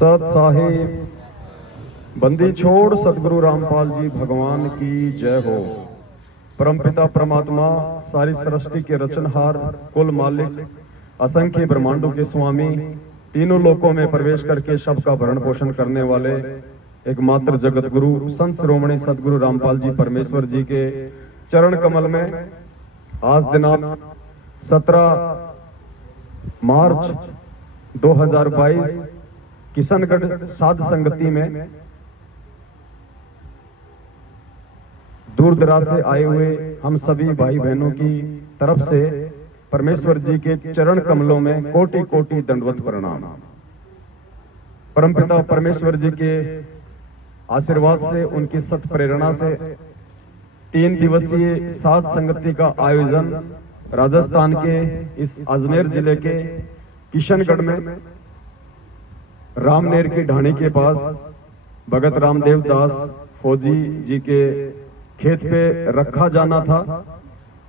सत साहिब बंदी छोड़ सतगुरु रामपाल जी भगवान की जय हो। परमपिता परमात्मा सारी सृष्टि के रचनहार, कुल मालिक, असंख्य ब्रह्मांडों के स्वामी, तीनों लोकों में प्रवेश करके सबका भरण पोषण करने वाले एकमात्र जगत गुरु संत श्रोमणी सतगुरु रामपाल जी परमेश्वर जी के चरण कमल में आज दिनांक 17 मार्च 2022 किशनगढ़ साध संगति में दूर दराज से आए हुए हम सभी भाई बहनों की तरफ से परमेश्वर जी के चरण कमलों में कोटि कोटि दंडवत प्रणाम। परमपिता परमेश्वर जी के आशीर्वाद से, उनकी सत प्रेरणा से 3 दिवसीय साध संगति का आयोजन राजस्थान के इस अजमेर जिले के किशनगढ़ में रामनेर की ढाणी के पास भगत रामदेव दास फौजी जी के खेत पे रखा जाना था।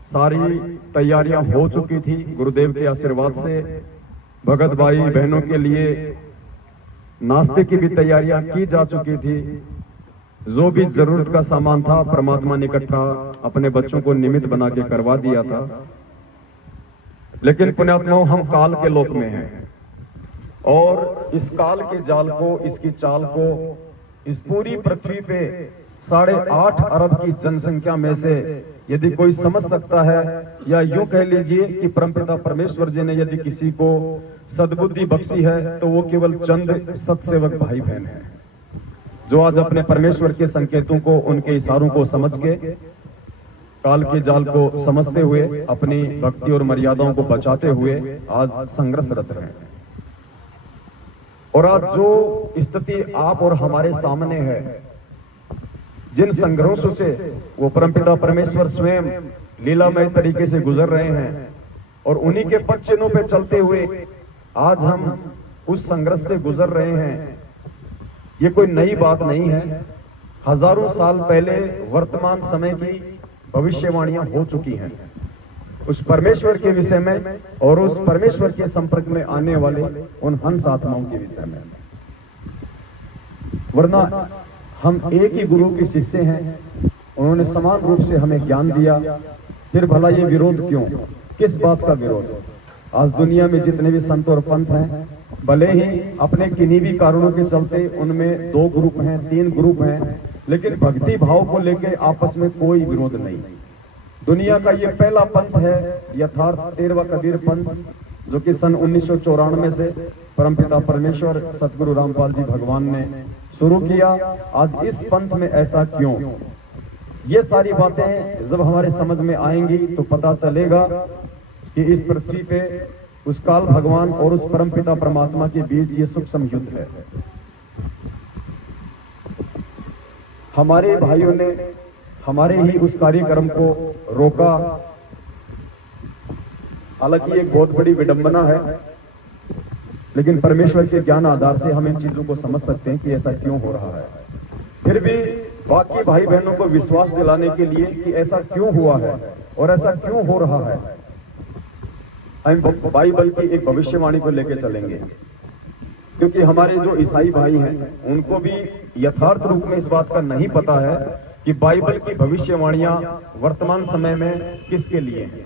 सारी तैयारियां हो चुकी थी। गुरुदेव के आशीर्वाद से भगत भाई बहनों के लिए नाश्ते की भी तैयारियां की जा चुकी थी। जो भी जरूरत का सामान था परमात्मा ने इकट्ठा अपने बच्चों को निमित्त बना के करवा दिया था। लेकिन पुण्यात्माओं, हम काल के लोक में हैं और इस काल के जाल को, इसकी चाल को इस पूरी पृथ्वी पे 8.5 अरब की जनसंख्या में से यदि कोई समझ सकता है, या यूं कह लीजिए कि परमपिता परमेश्वर जी ने यदि किसी को सद्बुद्धि बख्शी है तो वो केवल चंद सत्सेवक भाई बहन हैं, जो आज अपने परमेश्वर के संकेतों को, उनके इशारों को समझ के काल के जाल को समझते हुए अपनी भक्ति और मर्यादाओं को बचाते हुए आज संघर्षरत हैं। और आज जो स्थिति आप और हमारे सामने है, जिन संघर्षों से वो परमपिता परमेश्वर स्वयं लीलामय तरीके से गुजर रहे हैं और उन्हीं के पद चिन्हों पे चलते हुए आज हम उस संघर्ष से गुजर रहे हैं, ये कोई नई बात नहीं है। हजारों साल पहले वर्तमान समय की भविष्यवाणियां हो चुकी हैं उस परमेश्वर के विषय में और उस परमेश्वर के संपर्क में आने वाले उन हंस आत्माओं के विषय में। वरना हम एक ही गुरु के शिष्य हैं, उन्होंने समान रूप से हमें ज्ञान दिया, फिर भला ये विरोध क्यों, किस बात का विरोध? आज दुनिया में जितने भी संत और पंथ हैं, भले ही अपने किन्हीं भी कारणों के चलते उनमें 2 ग्रुप हैं, 3 ग्रुप हैं, लेकिन भक्ति भाव को लेकर आपस में कोई विरोध नहीं। दुनिया का ये पहला पंथ है यथार्थ 13वां कबीर पंथ, जो कि सन 1994 से परमपिता परमेश्वर सतगुरु रामपाल जी भगवान ने शुरू किया। आज इस पंथ में ऐसा क्यों? ये सारी बातें जब हमारे समझ में आएंगी तो पता चलेगा कि इस पृथ्वी पे उस काल भगवान और उस परमपिता परमात्मा के बीच ये सूक्ष्म युद्ध है। हमारे भाइयों ने हमारे ही उस कार्यक्रम को रोका। हालांकि एक बहुत बड़ी विडंबना है, लेकिन परमेश्वर के ज्ञान आधार से हम इन चीजों को समझ सकते हैं कि ऐसा क्यों हो रहा है। फिर भी बाकी भाई बहनों को विश्वास दिलाने के लिए कि ऐसा क्यों हुआ है और ऐसा क्यों हो रहा है, हम बाइबल की एक भविष्यवाणी को लेकर चलेंगे। क्योंकि हमारे जो ईसाई भाई हैं उनको भी यथार्थ रूप में इस बात का नहीं पता है कि बाइबल की भविष्यवाणियां वर्तमान समय में किसके लिए हैं।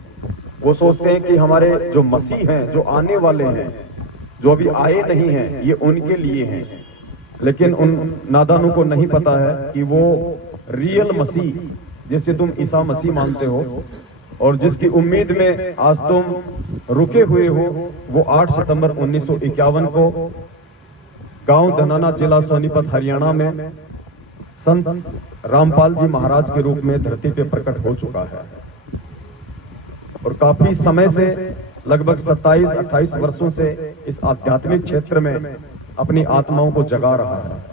वो सोचते हैं कि हमारे जो मसीह हैं, जो आने वाले हैं, जो अभी आए नहीं हैं, ये उनके लिए हैं। लेकिन उन नादानों को नहीं पता है कि वो रियल मसीह, जिसे तुम ईसा मसीह मानते हो और जिसकी उम्मीद में आज तुम रुके हुए हो, वो 8 सितंबर 1951 को गांव धनाना, जिला सोनीपत, हरियाणा में संत रामपाल जी महाराज के रूप में धरती पे प्रकट हो चुका है। और काफी समय से, लगभग 27-28 वर्षों से इस आध्यात्मिक क्षेत्र में अपनी आत्माओं को जगा रहा है।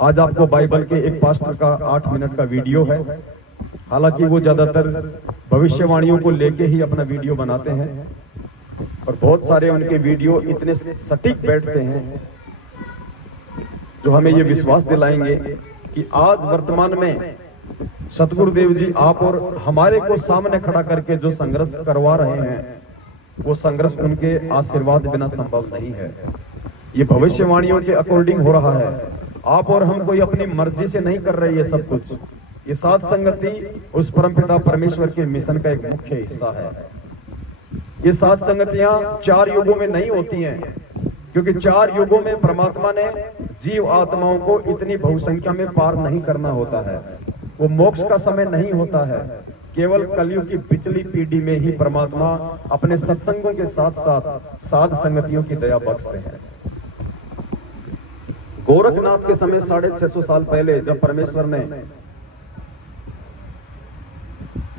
आज आपको बाइबल के एक पास्टर का 8 मिनट का वीडियो है। हालांकि वो ज्यादातर भविष्यवाणियों को लेके ही अपना वीडियो बनाते हैं और बहुत सारे उनके वीडियो इतने सटीक बैठते हैं जो हमें ये विश्वास दिलाएंगे कि आज वर्तमान में सतगुरुदेव जी आप और हमारे को सामने खड़ा करके जो संघर्ष करवा रहे हैं, वो संघर्ष उनके आशीर्वाद बिना संभव नहीं है। ये भविष्यवाणियों के अकॉर्डिंग हो रहा है। आप और हम कोई अपनी मर्जी से नहीं कर रहे ये सब कुछ। ये साध संगति उस परमपिता परमेश्वर के मिशन का एक मुख्य हिस्सा है। ये साध संगतियां 4 युगों में नहीं होती हैं, क्योंकि 4 युगों में परमात्मा ने जीव आत्माओं को इतनी बहुसंख्या में पार नहीं करना होता है। वो मोक्ष का समय नहीं होता है। केवल कलयुग की पिछली पीढ़ी में ही परमात्मा अपने सत्संगों के साथ साथ साध संगतियों की दया बख्शते हैं। गोरखनाथ के समय 650 साल पहले जब परमेश्वर ने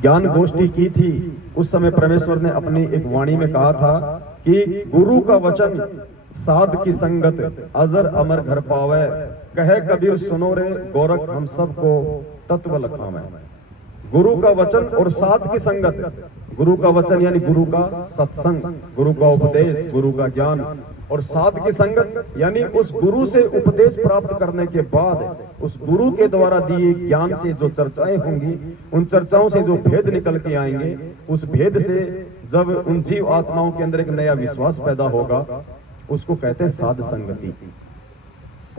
ज्ञान गोष्ठी की थी, उस समय परमेश्वर ने अपनी एक वाणी में कहा था कि गुरु का वचन साध की संगत अजर अमर घर पावे, कहे कबीर सुनो रे गोरख हम सबको तत्व लखावे। गुरु का वचन और साध की संगत, गुरु का वचन यानी गुरु का सत्संग, गुरु का उपदेश, गुरु का ज्ञान, और साध की संगत यानी उस गुरु से उपदेश प्राप्त करने के बाद उस गुरु के द्वारा दिए ज्ञान से जो चर्चाएं होंगी, उन चर्चाओं से जो भेद निकल के आएंगे, उस भेद से जब उन जीव आत्माओं के अंदर एक नया विश्वास पैदा होगा, उसको कहते हैं साध संगति।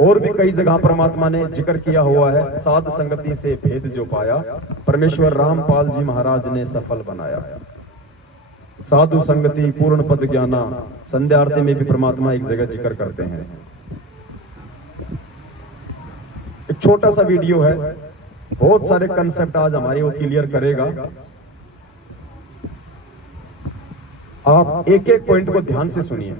और भी कई जगह परमात्मा ने जिक्र किया हुआ है, साध संगति से भेद जो पाया परमेश्वर रामपाल जी महाराज ने सफल बनाया। साधु संगति पूर्ण पद ज्ञाना, संध्या आरती में भी परमात्मा एक जगह जिक्र करते हैं। एक छोटा सा वीडियो है, बहुत सारे कंसेप्ट आज हमारे वो क्लियर करेगा। आप एक एक पॉइंट को ध्यान से सुनिए।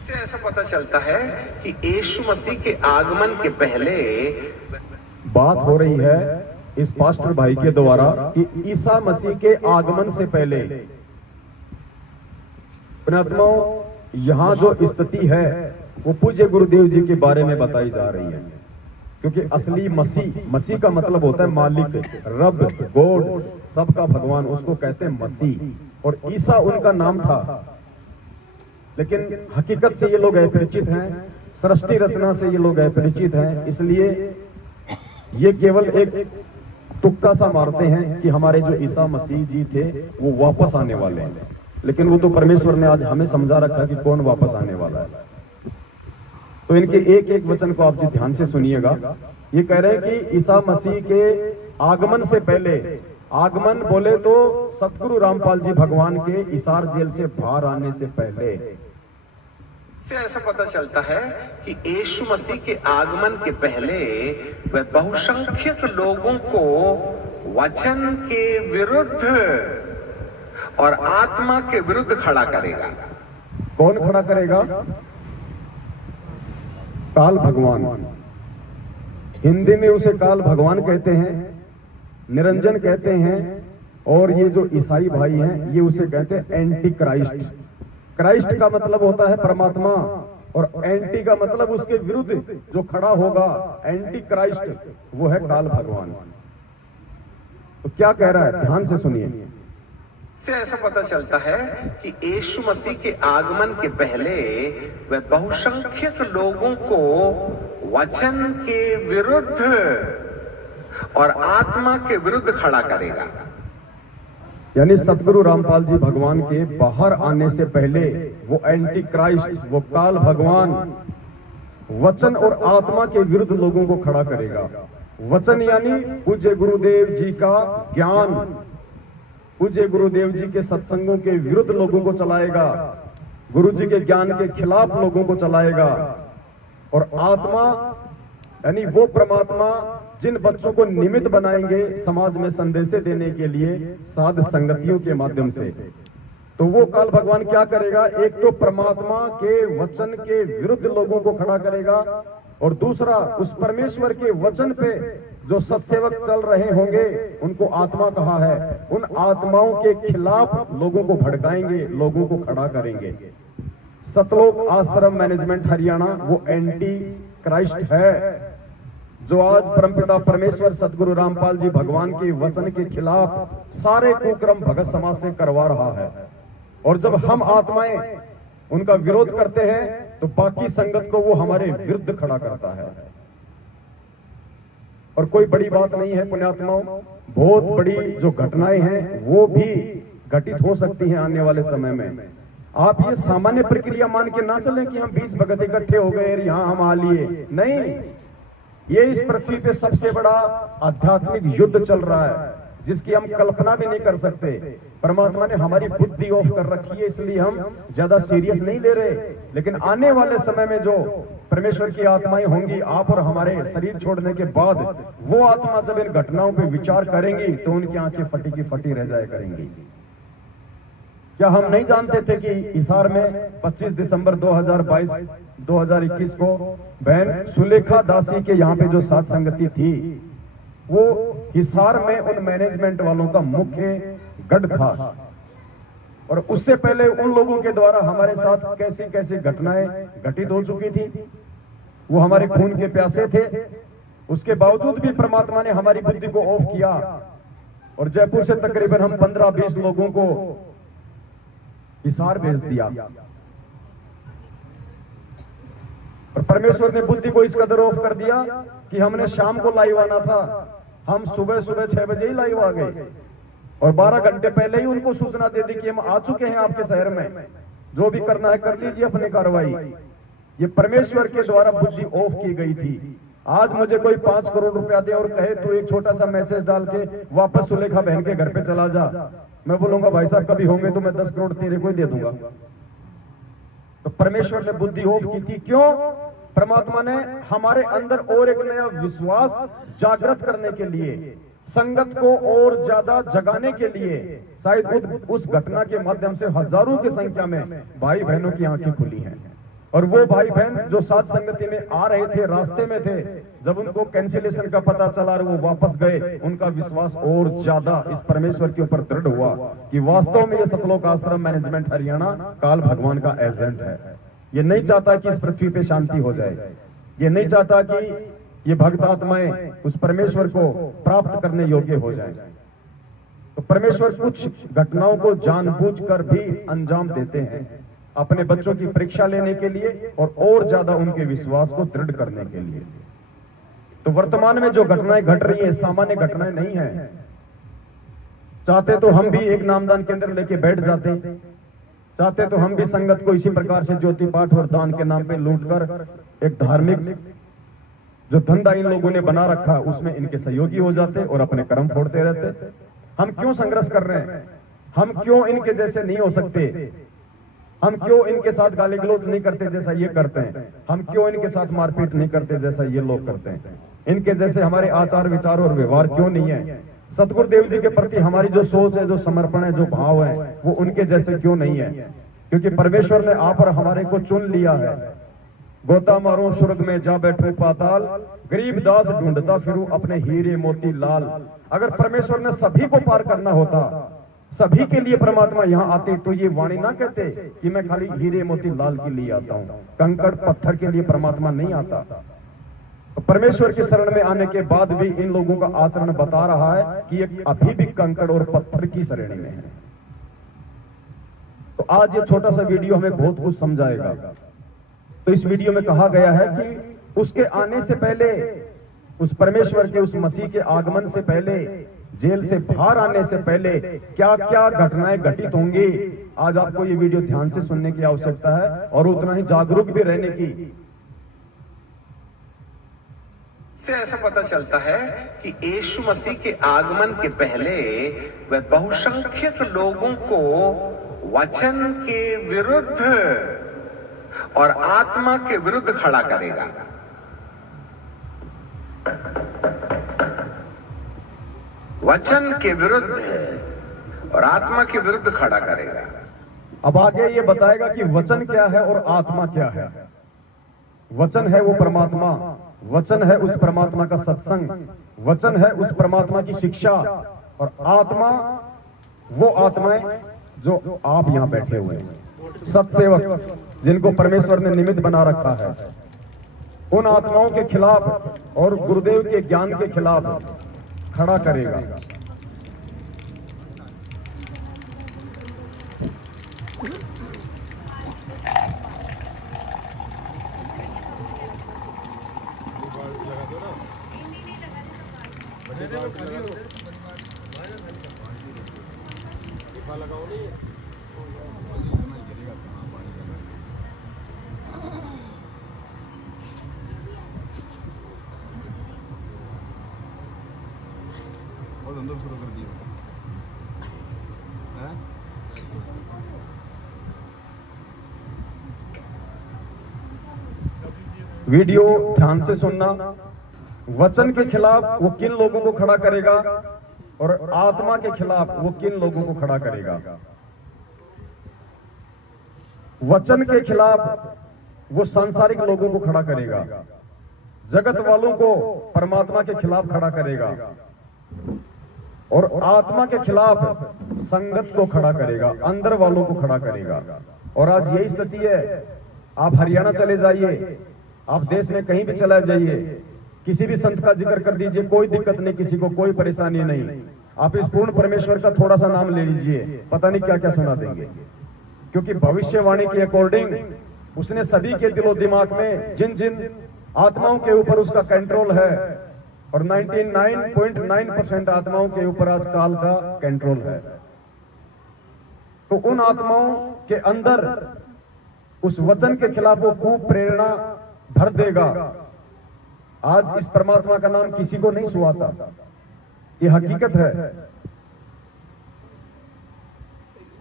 से ऐसा पता चलता है कि यीशु मसीह के आगमन के पहले बात हो रही है इस पास्टर भाई के द्वारा कि ईसा मसीह के आगमन से पहले पुण्यात्माओं यहां जो स्थिति है वो पूज्य गुरुदेव जी के बारे में बताई जा रही है। क्योंकि असली मसीह का मतलब होता है मालिक, रब, गॉड, सबका भगवान, उसको कहते हैं मसीह। और ईसा उनका नाम था, लेकिन हकीकत से ये लोग अपरिचित हैं, सृष्टि रचना से ये लोग अपरिचित हैं। इसलिए ये केवल एक तुक्का सा मारते हैं कि हमारे जो ईसा मसीह जी थे वो वापस आने वाले हैं, लेकिन वो तो परमेश्वर ने आज हमें समझा रखा कि कौन वापस आने वाला है। तो इनके एक एक वचन को आप जी ध्यान से सुनिएगा। ये कह रहे हैं कि ईसा मसीह के आगमन से पहले, आगमन बोले तो सतगुरु रामपाल जी भगवान के इसार जेल से बाहर आने से पहले से ऐसा पता चलता है कि यीशु मसीह के आगमन के पहले वह बहुसंख्यक लोगों को वचन के विरुद्ध और आत्मा के विरुद्ध खड़ा करेगा। कौन खड़ा करेगा? काल भगवान। हिंदी में उसे काल भगवान कहते हैं, निरंजन कहते हैं, और ये जो ईसाई भाई हैं ये उसे कहते हैं एंटी क्राइस्ट। क्राइस्ट का मतलब होता है परमात्मा, और एंटी का मतलब उसके विरुद्ध जो खड़ा होगा, एंटी क्राइस्ट, वो है काल भगवान। तो क्या कह रहा है, ध्यान से सुनिए। से ऐसा पता चलता है कि यीशु मसीह के आगमन के पहले वह बहुसंख्यक लोगों को वचन के विरुद्ध और आत्मा के विरुद्ध खड़ा करेगा। यानी सतगुरु रामपाल जी भगवान के बाहर आने से पहले वो एंटी क्राइस्ट, वो काल भगवान वचन और आत्मा के विरुद्ध लोगों को खड़ा करेगा। वचन यानी पूज्य गुरुदेव जी का ज्ञान, पूज्य गुरुदेव जी के सत्संगों के विरुद्ध लोगों को चलाएगा, गुरु जी के ज्ञान के खिलाफ लोगों को चलाएगा। और आत्मा यानी वो परमात्मा जिन बच्चों को निमित्त बनाएंगे समाज में संदेश देने के लिए साध संगतियों के माध्यम से। तो वो काल भगवान क्या करेगा, एक तो परमात्मा के वचन के विरुद्ध लोगों को खड़ा करेगा, और दूसरा उस परमेश्वर के वचन पे जो सत्सेवक चल रहे होंगे उनको आत्मा कहा है, उन आत्माओं के खिलाफ लोगों को भड़काएंगे, लोगों को खड़ा करेंगे। सतलोक आश्रम मैनेजमेंट हरियाणा वो एंटी क्राइस्ट है, जो आज परमपिता परमेश्वर सतगुरु रामपाल जी भगवान के वचन के खिलाफ सारे कुक्रम भगत समाज से करवा रहा है। और जब हम आत्माएं उनका विरोध करते हैं तो बाकी संगत को वो हमारे विरुद्ध खड़ा करता है। और कोई बड़ी बात नहीं है पुण्यात्माओं, बहुत बड़ी जो घटनाएं हैं वो भी घटित हो सकती हैं आने वाले समय में। आप ये सामान्य प्रक्रिया मान के ना चलें कि हम 20 भगत इकट्ठे हो गए और यहां हम आ लिए, नहीं, ये इस पृथ्वी पे सबसे बड़ा आध्यात्मिक युद्ध चल रहा है जिसकी हम कल्पना भी नहीं कर सकते। परमात्मा ने हमारी बुद्धि ऑफ कर रखी है, इसलिए हम ज्यादा सीरियस नहीं ले रहे। लेकिन आने वाले समय में जो परमेश्वर की आत्माएं होंगी, आप और हमारे शरीर छोड़ने के बाद, वो आत्मा जब इन घटनाओं पे विचार करेंगी तो उनकी आंखें फटी की फटी रह जाया करेंगी। क्या हम नहीं जानते थे कि हिसार में 25 दिसंबर 2021 को बहन सुलेखा दासी के यहाँ पे जो सात संगति थी, वो हिसार में उन मैनेजमेंट वालों का मुख्य गढ़ था। और उससे पहले उन लोगों के द्वारा हमारे साथ कैसी कैसी घटनाएं घटित हो चुकी थी। वो हमारे खून के प्यासे थे, उसके बावजूद भी परमात्मा ने हमारी बुद्धि को ऑफ किया और जयपुर से तकरीबन हम 15-20 लोगों को हिसार भेज दिया। और परमेश्वर ने बुद्धि को इस कदर ऑफ कर दिया कि हमने शाम को लाइव आना था, हम सुबह 6 बजे ही लाइव आ गए और 12 घंटे पहले ही उनको सूचना दे दी कि हम आ चुके हैं आपके शहर में, जो भी करना है कर लीजिए अपनी कार्रवाई। ये परमेश्वर के द्वारा बुद्धि ऑफ की गई थी। आज मुझे कोई 5 करोड़ रुपया दे और कहे तू एक छोटा सा मैसेज डाल के वापस सुलेखा बहन के घर पे चला जा, मैं बोलूंगा भाई साहब कभी होंगे तो मैं 10 करोड़ तेरे को ही दे दूंगा। तो परमेश्वर ने बुद्धि ऑफ की थी। क्यों? परमात्मा ने हमारे अंदर और एक नया विश्वास जागृत करने के लिए, संगत को और ज्यादा जगाने के लिए। शायद उस घटना के माध्यम से हजारों की संख्या में भाई बहनों की आंखें खुली हैं। और वो भाई बहन जो साथ संगति में आ रहे थे, रास्ते में थे, जब उनको कैंसिलेशन का पता चला और वो वापस गए, उनका विश्वास और ज्यादा इस परमेश्वर के ऊपर दृढ़ हुआ कि वास्तव में ये सतलोक आश्रम मैनेजमेंट हरियाणा काल भगवान का एजेंट है। ये नहीं चाहता कि इस पृथ्वी पे शांति हो जाए, ये नहीं चाहता कि ये भक्त आत्माएं उस परमेश्वर को प्राप्त करने योग्य हो जाए। तो परमेश्वर कुछ घटनाओं को जानबूझकर भी अंजाम देते हैं अपने बच्चों की परीक्षा लेने के लिए और ज्यादा उनके विश्वास को दृढ़ करने के लिए। तो वर्तमान में जो घटनाएं घट रही है सामान्य घटनाएं नहीं है। चाहते तो हम भी एक नामदान केंद्र लेके बैठ जाते, चाहते तो हम भी संगत को इसी प्रकार से ज्योति पाठ और दान के नाम पे लूटकर एक धार्मिक जो धंधा इन लोगों ने बना रखा उसमें इनके सहयोगी हो जाते और अपने कर्म फोड़ते रहते। हम क्यों संघर्ष कर रहे हैं? हम क्यों इनके जैसे नहीं हो सकते? हम क्यों इनके साथ गाली गलौज नहीं करते जैसा ये करते हैं? हम क्यों इनके साथ मारपीट नहीं करते जैसा ये लोग करते हैं? इनके जैसे हमारे आचार विचार और व्यवहार क्यों नहीं है? सतगुरुदेव जी के प्रति हमारी जो सोच है, जो समर्पण है, जो भाव है, वो उनके जैसे क्यों नहीं है? क्योंकि परमेश्वर ने आप और हमारे को चुन लिया है। गोता मारो स्वर्ग में जा बैठो पाताल, गरीब दास ढूंढता फिरूं अपने हीरे मोती लाल। अगर परमेश्वर ने सभी को पार करना होता, सभी के लिए परमात्मा यहाँ आते, तो ये वाणी ना कहते कि मैं खाली हीरे मोती लाल के लिए आता हूँ, कंकड़ पत्थर के लिए परमात्मा नहीं आता। तो परमेश्वर की शरण में आने के बाद भी इन लोगों का आचरण बता रहा है कि ये अभी भी कंकड़ और पत्थर की श्रेणी में है। तो आज ये छोटा सा वीडियो हमें बहुत कुछ समझाएगा। तो इस वीडियो में कहा गया है कि उसके आने से पहले, उस परमेश्वर के, उस मसीह के आगमन से पहले, जेल से बाहर आने से पहले क्या क्या घटनाएं घटित होंगी। आज आपको ये वीडियो ध्यान से सुनने की आवश्यकता है और उतना ही जागरूक भी रहने की। से ऐसा पता चलता है कि यीशु मसीह के आगमन के पहले वह बहुसंख्यक लोगों को वचन के विरुद्ध और आत्मा के विरुद्ध खड़ा करेगा। वचन के विरुद्ध और आत्मा के विरुद्ध खड़ा करेगा। अब आगे ये बताएगा कि वचन क्या है और आत्मा क्या है। वचन है वो परमात्मा, वचन है उस परमात्मा का सत्संग, वचन है उस परमात्मा की शिक्षा, और आत्मा वो आत्माएं जो आप यहां बैठे हुए हैं, सत्सेवक जिनको परमेश्वर ने निमित्त बना रखा है। उन आत्माओं के खिलाफ और गुरुदेव के ज्ञान के खिलाफ खड़ा करेगा। बहुत अंदर शुरू कर दिया हैं? वीडियो ध्यान से सुनना। वचन के खिलाफ वो किन लोगों को खड़ा करेगा और आत्मा के खिलाफ वो किन लोगों को खड़ा करेगा। वचन के खिलाफ वो सांसारिक लोगों को खड़ा करेगा, जगत वालों को परमात्मा के खिलाफ खड़ा करेगा और आत्मा के खिलाफ संगत को खड़ा करेगा, अंदर वालों को खड़ा करेगा। और आज यही स्थिति है। आप हरियाणा चले जाइए, आप देश में कहीं भी चला जाइए, किसी भी संत का जिक्र कर दीजिए, कोई दिक्कत नहीं, किसी को कोई परेशानी नहीं। आप इस पूर्ण परमेश्वर का थोड़ा सा नाम ले लीजिए, पता नहीं क्या क्या सुना देंगे। क्योंकि भविष्यवाणी के अकॉर्डिंग उसने सभी के दिलो दिमाग में जिन जिन आत्माओं के ऊपर उसका कंट्रोल है, और 99.9% आत्माओं के ऊपर आज काल का कंट्रोल है, तो उन आत्माओं के अंदर उस वचन के खिलाफ वो खूब प्रेरणा भर देगा। आज इस परमात्मा का नाम किसी को नहीं सुहाता, ये हकीकत है।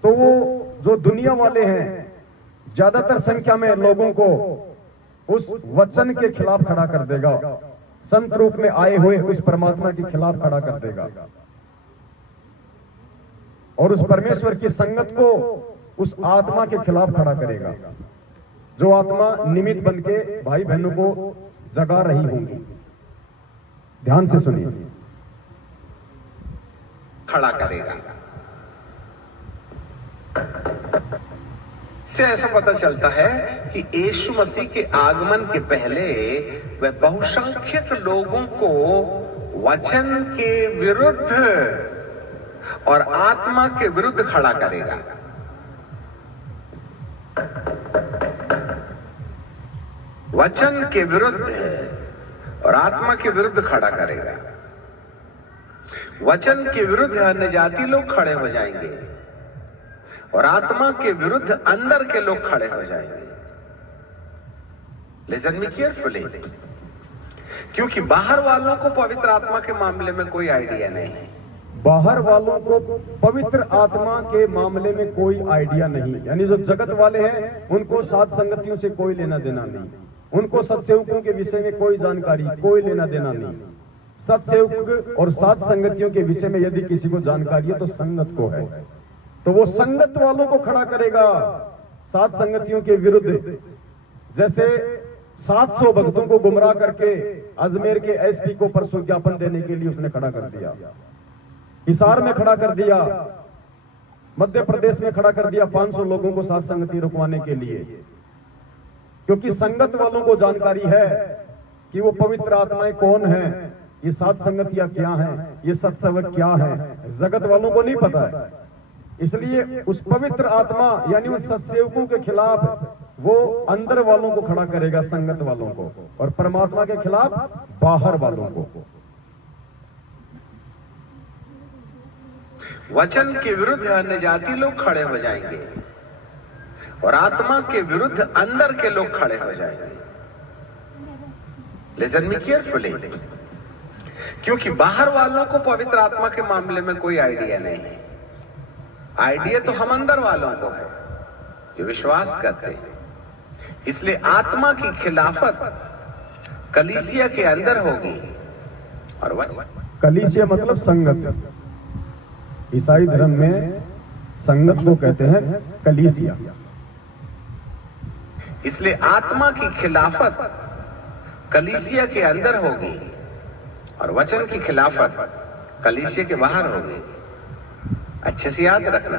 तो वो जो दुनिया वाले हैं, ज्यादातर संख्या में लोगों को उस वचन के खिलाफ खड़ा कर देगा, संत रूप में आए हुए उस परमात्मा के खिलाफ खड़ा कर देगा, और उस परमेश्वर की संगत को उस आत्मा के खिलाफ खड़ा करेगा, जो आत्मा निमित्त बनके भाई बहनों को जगा रही होंगी। ध्यान से सुनिए। खड़ा करेगा। से ऐसा पता चलता है कि यीशु मसीह के आगमन के पहले वह बहुसंख्यक लोगों को वचन के विरुद्ध और आत्मा के विरुद्ध खड़ा करेगा। वचन के विरुद्ध और आत्मा के विरुद्ध खड़ा करेगा। वचन के विरुद्ध अन्य जाति लोग खड़े हो जाएंगे और आत्मा के विरुद्ध अंदर के लोग खड़े हो जाएंगे। लिसन मी केयरफुली, क्योंकि बाहर वालों को पवित्र आत्मा के मामले में कोई आइडिया नहीं है। बाहर वालों को पवित्र आत्मा के मामले में कोई आइडिया नहीं, यानी जो जगत वाले हैं उनको सात संगतियों से कोई लेना देना नहीं, उनको सत्सेवकों के विषय में कोई जानकारी, कोई लेना देना नहीं। सत्सेवक और सात संगतियों के विषय में यदि किसी को जानकारी है तो संगत को है, तो वो संगत वालों को खड़ा करेगा सात संगतियों के विरुद्ध। जैसे 700 भक्तों को गुमराह करके अजमेर के एसपी को परसों ज्ञापन देने के लिए उसने खड़ा कर दिया, हिसार में खड़ा कर दिया, मध्य प्रदेश में खड़ा कर दिया 500 लोगों को सात संगति रुकवाने के लिए, क्योंकि संगत वालों को जानकारी है कि वो पवित्र आत्माएं कौन हैं, ये सात संगतियां क्या हैं, ये सत्सेवक क्या हैं, जगत वालों को नहीं पता है। इसलिए उस पवित्र आत्मा यानी उन सत्सेवकों के खिलाफ वो अंदर वालों को खड़ा करेगा, संगत वालों को, और परमात्मा के खिलाफ बाहर वालों को। वचन के विरुद्ध अन्य जाति लोग खड़े हो जाएंगे और आत्मा के विरुद्ध अंदर के लोग खड़े हो जाएंगे। लिसन मी केयरफुली, क्योंकि बाहर वालों को पवित्र आत्मा के मामले में कोई आइडिया नहीं है। आइडिया तो हम अंदर वालों को है जो विश्वास करते हैं। इसलिए आत्मा की खिलाफत कलीसिया के अंदर होगी और वचन। कलीसिया मतलब संगत, ईसाई धर्म में संगत को कहते हैं कलीसिया। इसलिए आत्मा की खिलाफत कलीसिया के अंदर होगी और वचन की खिलाफत कलीसिया के बाहर होगी। अच्छे से याद रखना,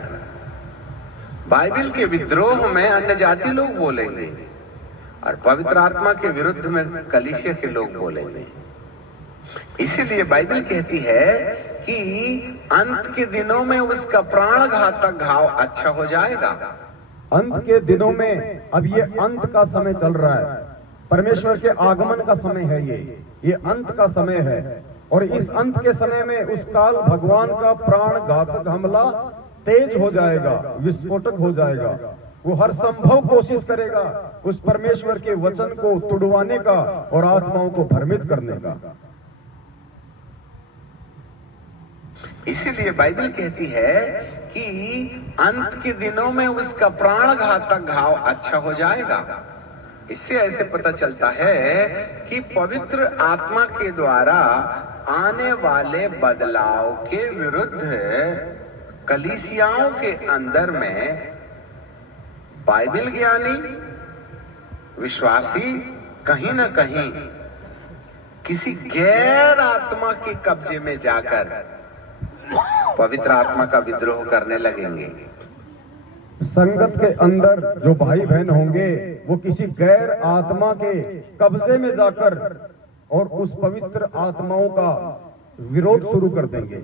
बाइबल के विद्रोह में अन्य जाति लोग बोलेंगे और पवित्र आत्मा के विरुद्ध में कलीसिया के लोग बोलेंगे। इसीलिए बाइबल कहती है कि अंत के दिनों में उसका प्राणघातक घाव अच्छा हो जाएगा। अंत के दिनों में, अब ये अंत का समय चल रहा है, परमेश्वर के आगमन का समय है, ये अंत का समय है। और इस अंत के समय में उस काल भगवान का प्राण घातक हमला तेज हो जाएगा, विस्फोटक हो जाएगा। वो हर संभव कोशिश करेगा उस परमेश्वर के वचन को तुड़वाने का और आत्माओं को भ्रमित करने का। इसीलिए बाइबल कहती है कि अंत के दिनों में उसका प्राण घातक घाव अच्छा हो जाएगा। इससे ऐसे पता चलता है कि पवित्र आत्मा के द्वारा आने वाले बदलाव के विरुद्ध कलीसियाओं के अंदर में बाइबल ज्ञानी विश्वासी कहीं ना कहीं किसी गैर आत्मा के कब्जे में जाकर पवित्र आत्मा का विद्रोह करने लगेंगे। संगत के अंदर जो भाई बहन होंगे वो किसी गैर आत्मा के कब्जे में जाकर और उस पवित्र आत्माओं का विरोध शुरू कर देंगे।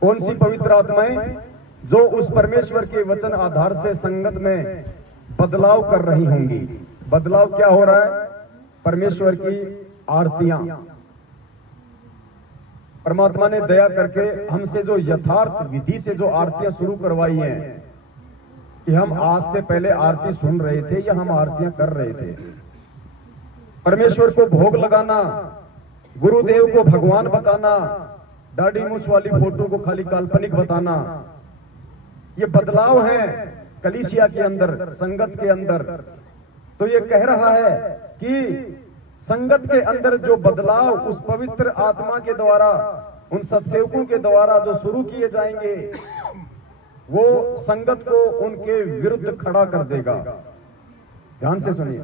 कौन सी पवित्र आत्माएं? जो उस परमेश्वर के वचन आधार से संगत में बदलाव कर रही होंगी। बदलाव क्या हो रहा है? परमेश्वर की आरतियां। परमात्मा ने दया करके हमसे जो यथार्थ विधि से जो आरतियां शुरू करवाई हैं कि हम आज से पहले आरती सुन रहे थे या हम आरतियां कर रहे थे। परमेश्वर को भोग लगाना, गुरुदेव को भगवान बताना, दाढ़ी मूछ वाली फोटो को खाली काल्पनिक बताना, ये बदलाव है कलीसिया के अंदर, संगत के अंदर। तो ये कह रहा है कि संगत के अंदर जो बदलाव उस पवित्र आत्मा के द्वारा, उन सत्सेवकों के द्वारा जो शुरू किए जाएंगे, वो संगत को उनके विरुद्ध खड़ा कर देगा। ध्यान से सुनिए।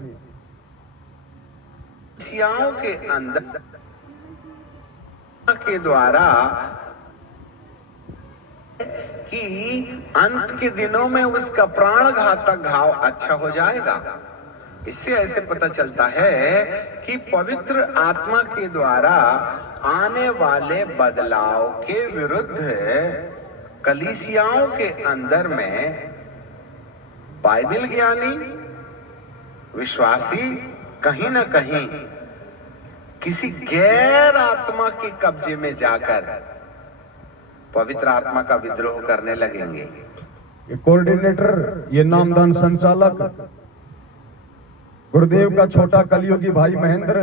कलीसियाओं के अंदर के द्वारा कि अंत के दिनों में उसका प्राण घातक घाव अच्छा हो जाएगा। इससे ऐसे पता चलता है कि पवित्र आत्मा के द्वारा आने वाले बदलाव के विरुद्ध कलीसियाओं के अंदर में बाइबल ज्ञानी विश्वासी कहीं ना कहीं किसी गैर आत्मा के कब्जे में जाकर पवित्र आत्मा का विद्रोह करने लगेंगे। ये कोऑर्डिनेटर, ये नामदान संचालक, गुरुदेव का छोटा कलयुगी भाई महेंद्र,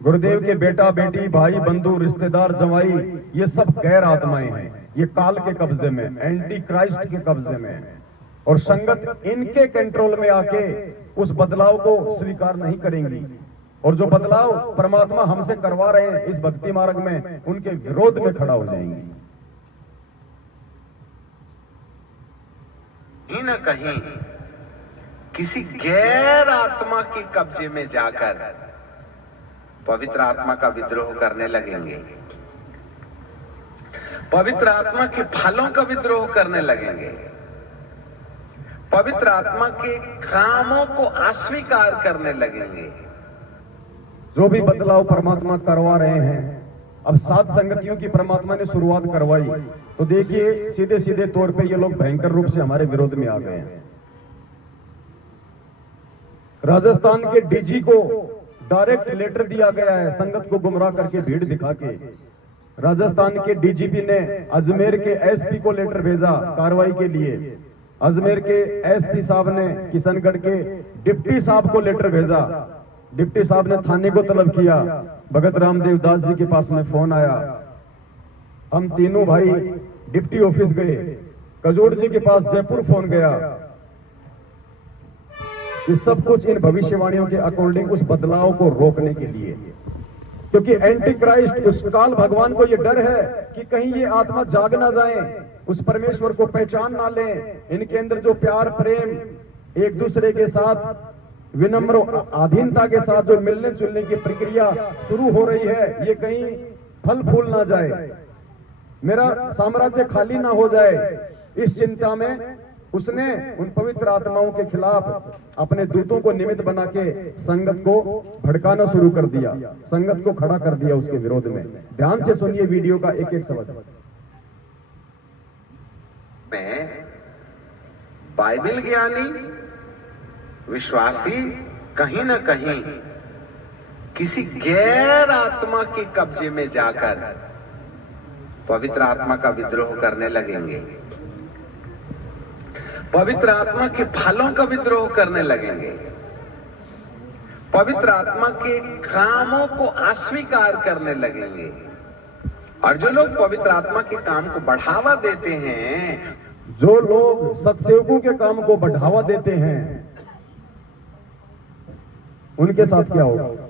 गुरुदेव के बेटा बेटी, भाई बंधु, रिश्तेदार, जवाई, ये सब गैर आत्माएं हैं। ये काल के कब्जे में, एंटी क्राइस्ट के कब्जे में, और संगत इनके कंट्रोल में आके उस बदलाव को स्वीकार नहीं करेंगी। और जो बदलाव परमात्मा हमसे करवा रहे हैं इस भक्ति मार्ग में, उनके विरोध में खड़ा हो जाएंगी। कहीं ना कहीं किसी गैर आत्मा के कब्जे में जाकर पवित्र आत्मा का विद्रोह करने लगेंगे, पवित्र आत्मा के फलों का विद्रोह करने लगेंगे, पवित्र आत्मा के कामों को अस्वीकार करने लगेंगे। जो भी बदलाव परमात्मा करवा रहे हैं, अब 7 संगतियों की परमात्मा ने शुरुआत करवाई, तो देखिए सीधे सीधे तौर पे ये लोग भयंकर रूप से हमारे विरोध में आ गए हैं। राजस्थान के डीजी को डायरेक्ट लेटर दिया गया है संगत को गुमराह करके भीड़ दिखा के। राजस्थान के डीजीपी ने अजमेर के एसपी को लेटर भेजा कार्रवाई के लिए। अजमेर के एसपी साहब ने किशनगढ़ के डिप्टी साहब को लेटर भेजा। डिप्टी साहब ने थाने को तलब किया। भगत रामदेव दास जी के पास में फोन आया। हम तीनों भाई डिप्टी ऑफिस गए। कजोड़ जी के पास जयपुर फोन गया। ये सब कुछ इन भविष्यवाणियों के अकॉर्डिंग उस बदलाव को रोकने के लिए, क्योंकि एंटी क्राइस्ट, उस काल भगवान को ये डर है कि कहीं ये आत्मा जाग ना जाए, उस परमेश्वर को पहचान ना लें। इनके अंदर जो प्यार प्रेम एक दूसरे के साथ विनम्र अधीनता के साथ जो मिलने जुलने की प्रक्रिया शुरू हो रही है, ये कहीं फल फूल ना जाए, मेरा साम्राज्य खाली ना हो जाए। इस चिंता में उसने उन पवित्र आत्माओं के खिलाफ अपने दूतों को निमित्त बना के संगत को भड़काना शुरू कर दिया, संगत को खड़ा कर दिया उसके विरोध में। ध्यान से सुनिए वीडियो का एक एक शब्द। मैं बाइबल ज्ञानी विश्वासी कहीं ना कहीं किसी गैर आत्मा के कब्जे में जाकर पवित्र आत्मा का विद्रोह करने लगेंगे, पवित्र आत्मा के फलों का विद्रोह करने लगेंगे, पवित्र आत्मा के कामों को अस्वीकार करने लगेंगे। और जो लोग पवित्र आत्मा के काम को बढ़ावा देते हैं, जो लोग सत्सेवकों के काम को बढ़ावा देते हैं, उनके साथ क्या होगा?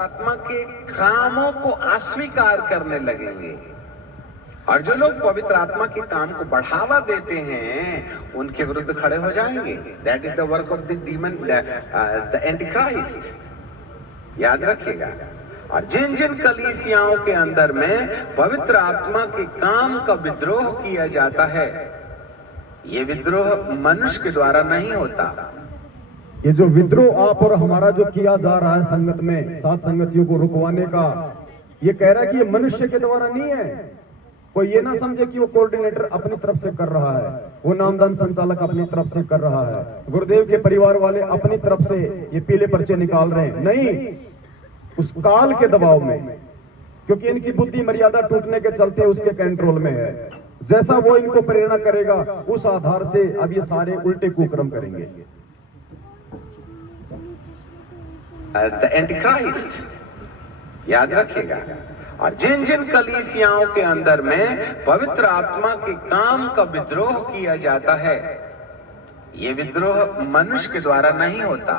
आत्मा के कामों को अस्वीकार करने लगेंगे। और जो लोग पवित्र आत्मा के काम को बढ़ावा देते हैं, उनके विरुद्ध खड़े हो जाएंगे। That is the work of the demon, the Antichrist. याद रखिएगा। और जिन जिन कलीसियाओं के अंदर में पवित्र आत्मा के काम का विद्रोह किया जाता है, ये विद्रोह मनुष्य के द्वारा नहीं होता। ये जो विद्रोह आप और हमारा जो किया जा रहा है संगत में, साथ संगतियों को रुकवाने का, ये कह रहा है कि ये मनुष्य के द्वारा नहीं है। कोई ये ना समझे कि वो कोऑर्डिनेटर अपनी तरफ से कर रहा है, वो नामदान संचालक अपनी तरफ से कर रहा है, गुरुदेव के परिवार वाले अपनी तरफ से ये पीले पर्चे निकाल रहे हैं। नहीं, उस काल के दबाव में, क्योंकि इनकी बुद्धि मर्यादा टूटने के चलते उसके कंट्रोल में है। जैसा वो इनको प्रेरणा करेगा, उस आधार से अब ये सारे उल्टे कुकर्म करेंगे। द एंटीक्राइस्ट, याद रखिएगा। और जिन जिन कलीसियाओं के अंदर में पवित्र आत्मा के काम का विद्रोह किया जाता है, ये विद्रोह मनुष्य के द्वारा नहीं होता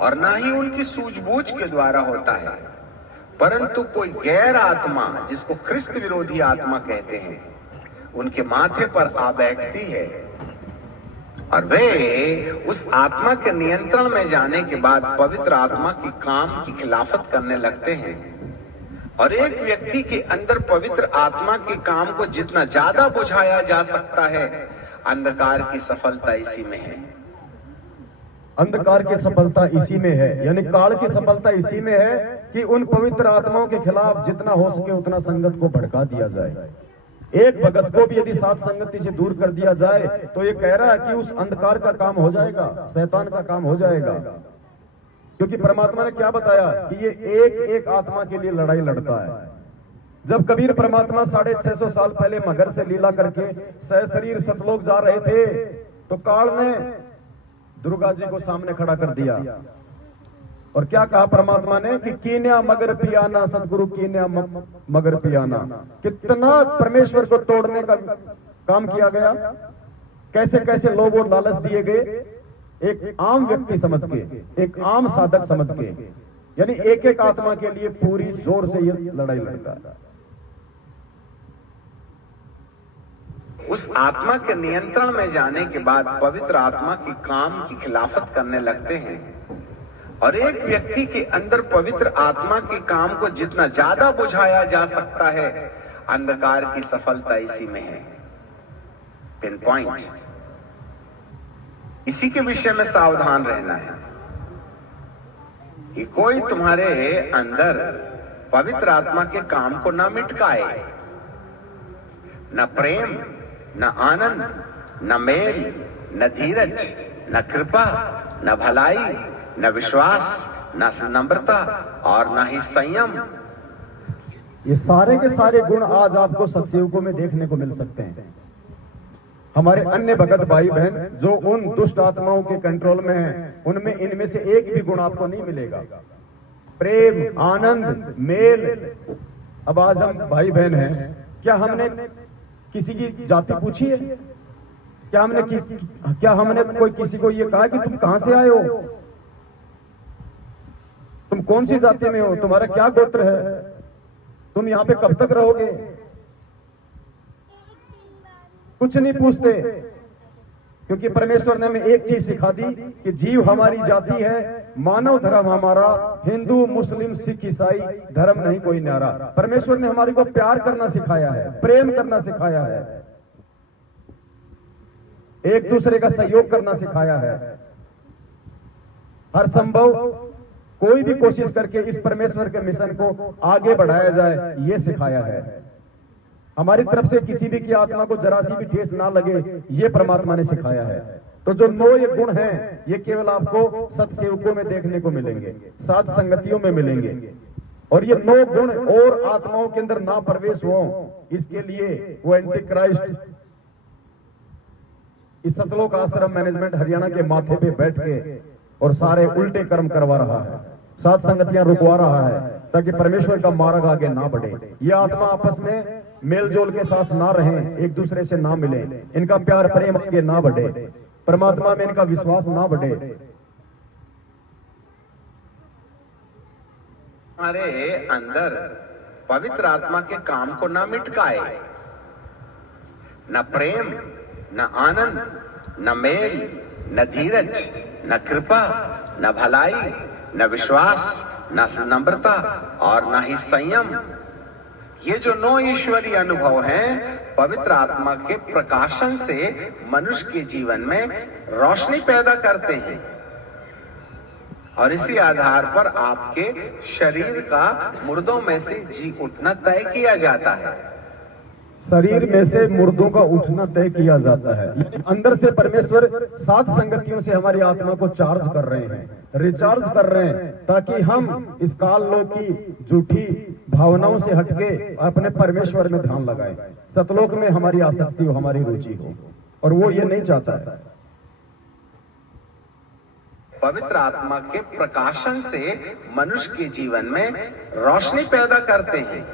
और ना ही उनकी सूझबूझ के द्वारा होता है, परंतु कोई गैर आत्मा, जिसको ख्रिस्त विरोधी आत्मा कहते हैं, उनके माथे पर आ बैठती है और वे उस आत्मा के नियंत्रण में जाने के बाद पवित्र आत्मा के काम की खिलाफत करने लगते हैं। और एक व्यक्ति के अंदर पवित्र आत्मा के काम को जितना ज्यादा बुझाया जा सकता है, अंधकार की सफलता इसी में है। अंधकार की सफलता इसी में है, यानी काल की सफलता इसी में है कि उन पवित्र आत्माओं के खिलाफ जितना हो सके उतना संगत को भड़का दिया जाए। एक भगत को भी यदि साथ संगति से दूर कर दिया जाए तो ये कह रहा है कि उस अंधकार का काम हो जाएगा, शैतान का काम हो जाएगा। क्योंकि परमात्मा ने क्या बताया कि ये एक एक आत्मा के लिए लड़ाई लड़ता है। जब कबीर परमात्मा 650 साल पहले मगर से लीला करके सहशरीर सतलोक जा रहे थे, तो काल ने दुर्गा जी को सामने खड़ा कर दिया और क्या कहा परमात्मा ने कि कीन्या मगर पियाना, सतगुरु कीन्या मगर पियाना। कितना परमेश्वर को तोड़ने का काम किया गया, कैसे कैसे लोग और लालच दिए गए, एक आम व्यक्ति समझ के, एक आम साधक समझ के, यानी एक एक आत्मा के लिए पूरी जोर से ये लड़ाई लड़ता है। उस आत्मा के नियंत्रण में जाने के बाद पवित्र आत्मा के काम की खिलाफत करने लगते हैं। और एक व्यक्ति के अंदर पवित्र आत्मा के काम को जितना ज्यादा बुझाया जा सकता है, अंधकार की सफलता इसी में है। Pin point. इसी के विषय में सावधान रहना है कि कोई तुम्हारे अंदर पवित्र आत्मा के काम को ना मिटकाए, न प्रेम, न आनंद, न मेल, न धीरज, न कृपा, न भलाई, न विश्वास, न नम्रता और न ही संयम। ये सारे के सारे गुण आज आपको सत्सेवकों में देखने को मिल सकते हैं। हमारे अन्य भगत भाई बहन जो उन दुष्ट आत्माओं के कंट्रोल में हैं, उनमें इनमें से एक भी गुण आपको नहीं मिलेगा। प्रेम, आनंद, मेल। अब आज हम भाई बहन हैं, क्या हमने किसी की जाति पूछी है? क्या हमने कोई किसी को ये कहा कि तुम कहां से आए हो, तुम कौन सी जाति में हो, तुम्हारा क्या गोत्र है, तुम यहां पे कब तक रहोगे? कुछ नहीं पूछते, क्योंकि परमेश्वर ने हमें एक चीज सिखा दी कि जीव हमारी जाति है, मानव धर्म हमारा, हिंदू मुस्लिम सिख ईसाई धर्म नहीं कोई न्यारा। परमेश्वर ने हमारे को प्यार करना सिखाया है, प्रेम करना सिखाया है, एक दूसरे का सहयोग करना सिखाया है। हर संभव कोई भी कोशिश करके इस परमेश्वर के मिशन को आगे बढ़ाया जाए, ये सिखाया है। हमारी तरफ से किसी भी की आत्मा को जरा सी भी ठेस ना लगे, ये परमात्मा ने सिखाया है। तो जो 9 ये गुण हैं, ये केवल आपको सत्सेवकों में देखने को मिलेंगे, साध संगतियों में मिलेंगे। और ये 9 गुण और आत्माओं के अंदर ना प्रवेश हो, इसके लिए वो एंटी क्राइस्ट इस सतलोक आश्रम मैनेजमेंट हरियाणा के माथे पे बैठ के और सारे उल्टे कर्म करवा रहा है, साध संगतियां रुकवा रहा है, ताकि परमेश्वर का मार्ग आगे ना बढ़े। ये आत्मा आपस में मेलजोल के साथ ना रहें, एक दूसरे से ना मिले, इनका प्यार प्रेम आगे ना बढ़े, परमात्मा में इनका विश्वास ना बढ़े। हमारे अंदर पवित्र आत्मा के काम को ना मिटकाए, न प्रेम, न आनंद, न मेल, न धीरज, न कृपा, न भलाई, न विश्वास, न नम्रता और न ही संयम। ये जो 9 ईश्वरीय अनुभव हैं, पवित्र आत्मा के प्रकाशन से मनुष्य के जीवन में रोशनी पैदा करते हैं और इसी आधार पर आपके शरीर का मुर्दों में से जी उठना तय किया जाता है। शरीर में से मुर्दों का उठना तय किया जाता है। अंदर से परमेश्वर साध संगतियों से हमारी आत्मा को चार्ज कर रहे हैं, रिचार्ज कर रहे हैं, ताकि हम इस काल लोक की झूठी भावनाओं से हटके अपने परमेश्वर में ध्यान लगाएं, सतलोक में हमारी आसक्ति हो, हमारी रुचि हो, और वो ये नहीं चाहता है। पवित्र आत्मा के प्रकाशन से मनुष्य के जीवन में रोशनी पैदा करते हैं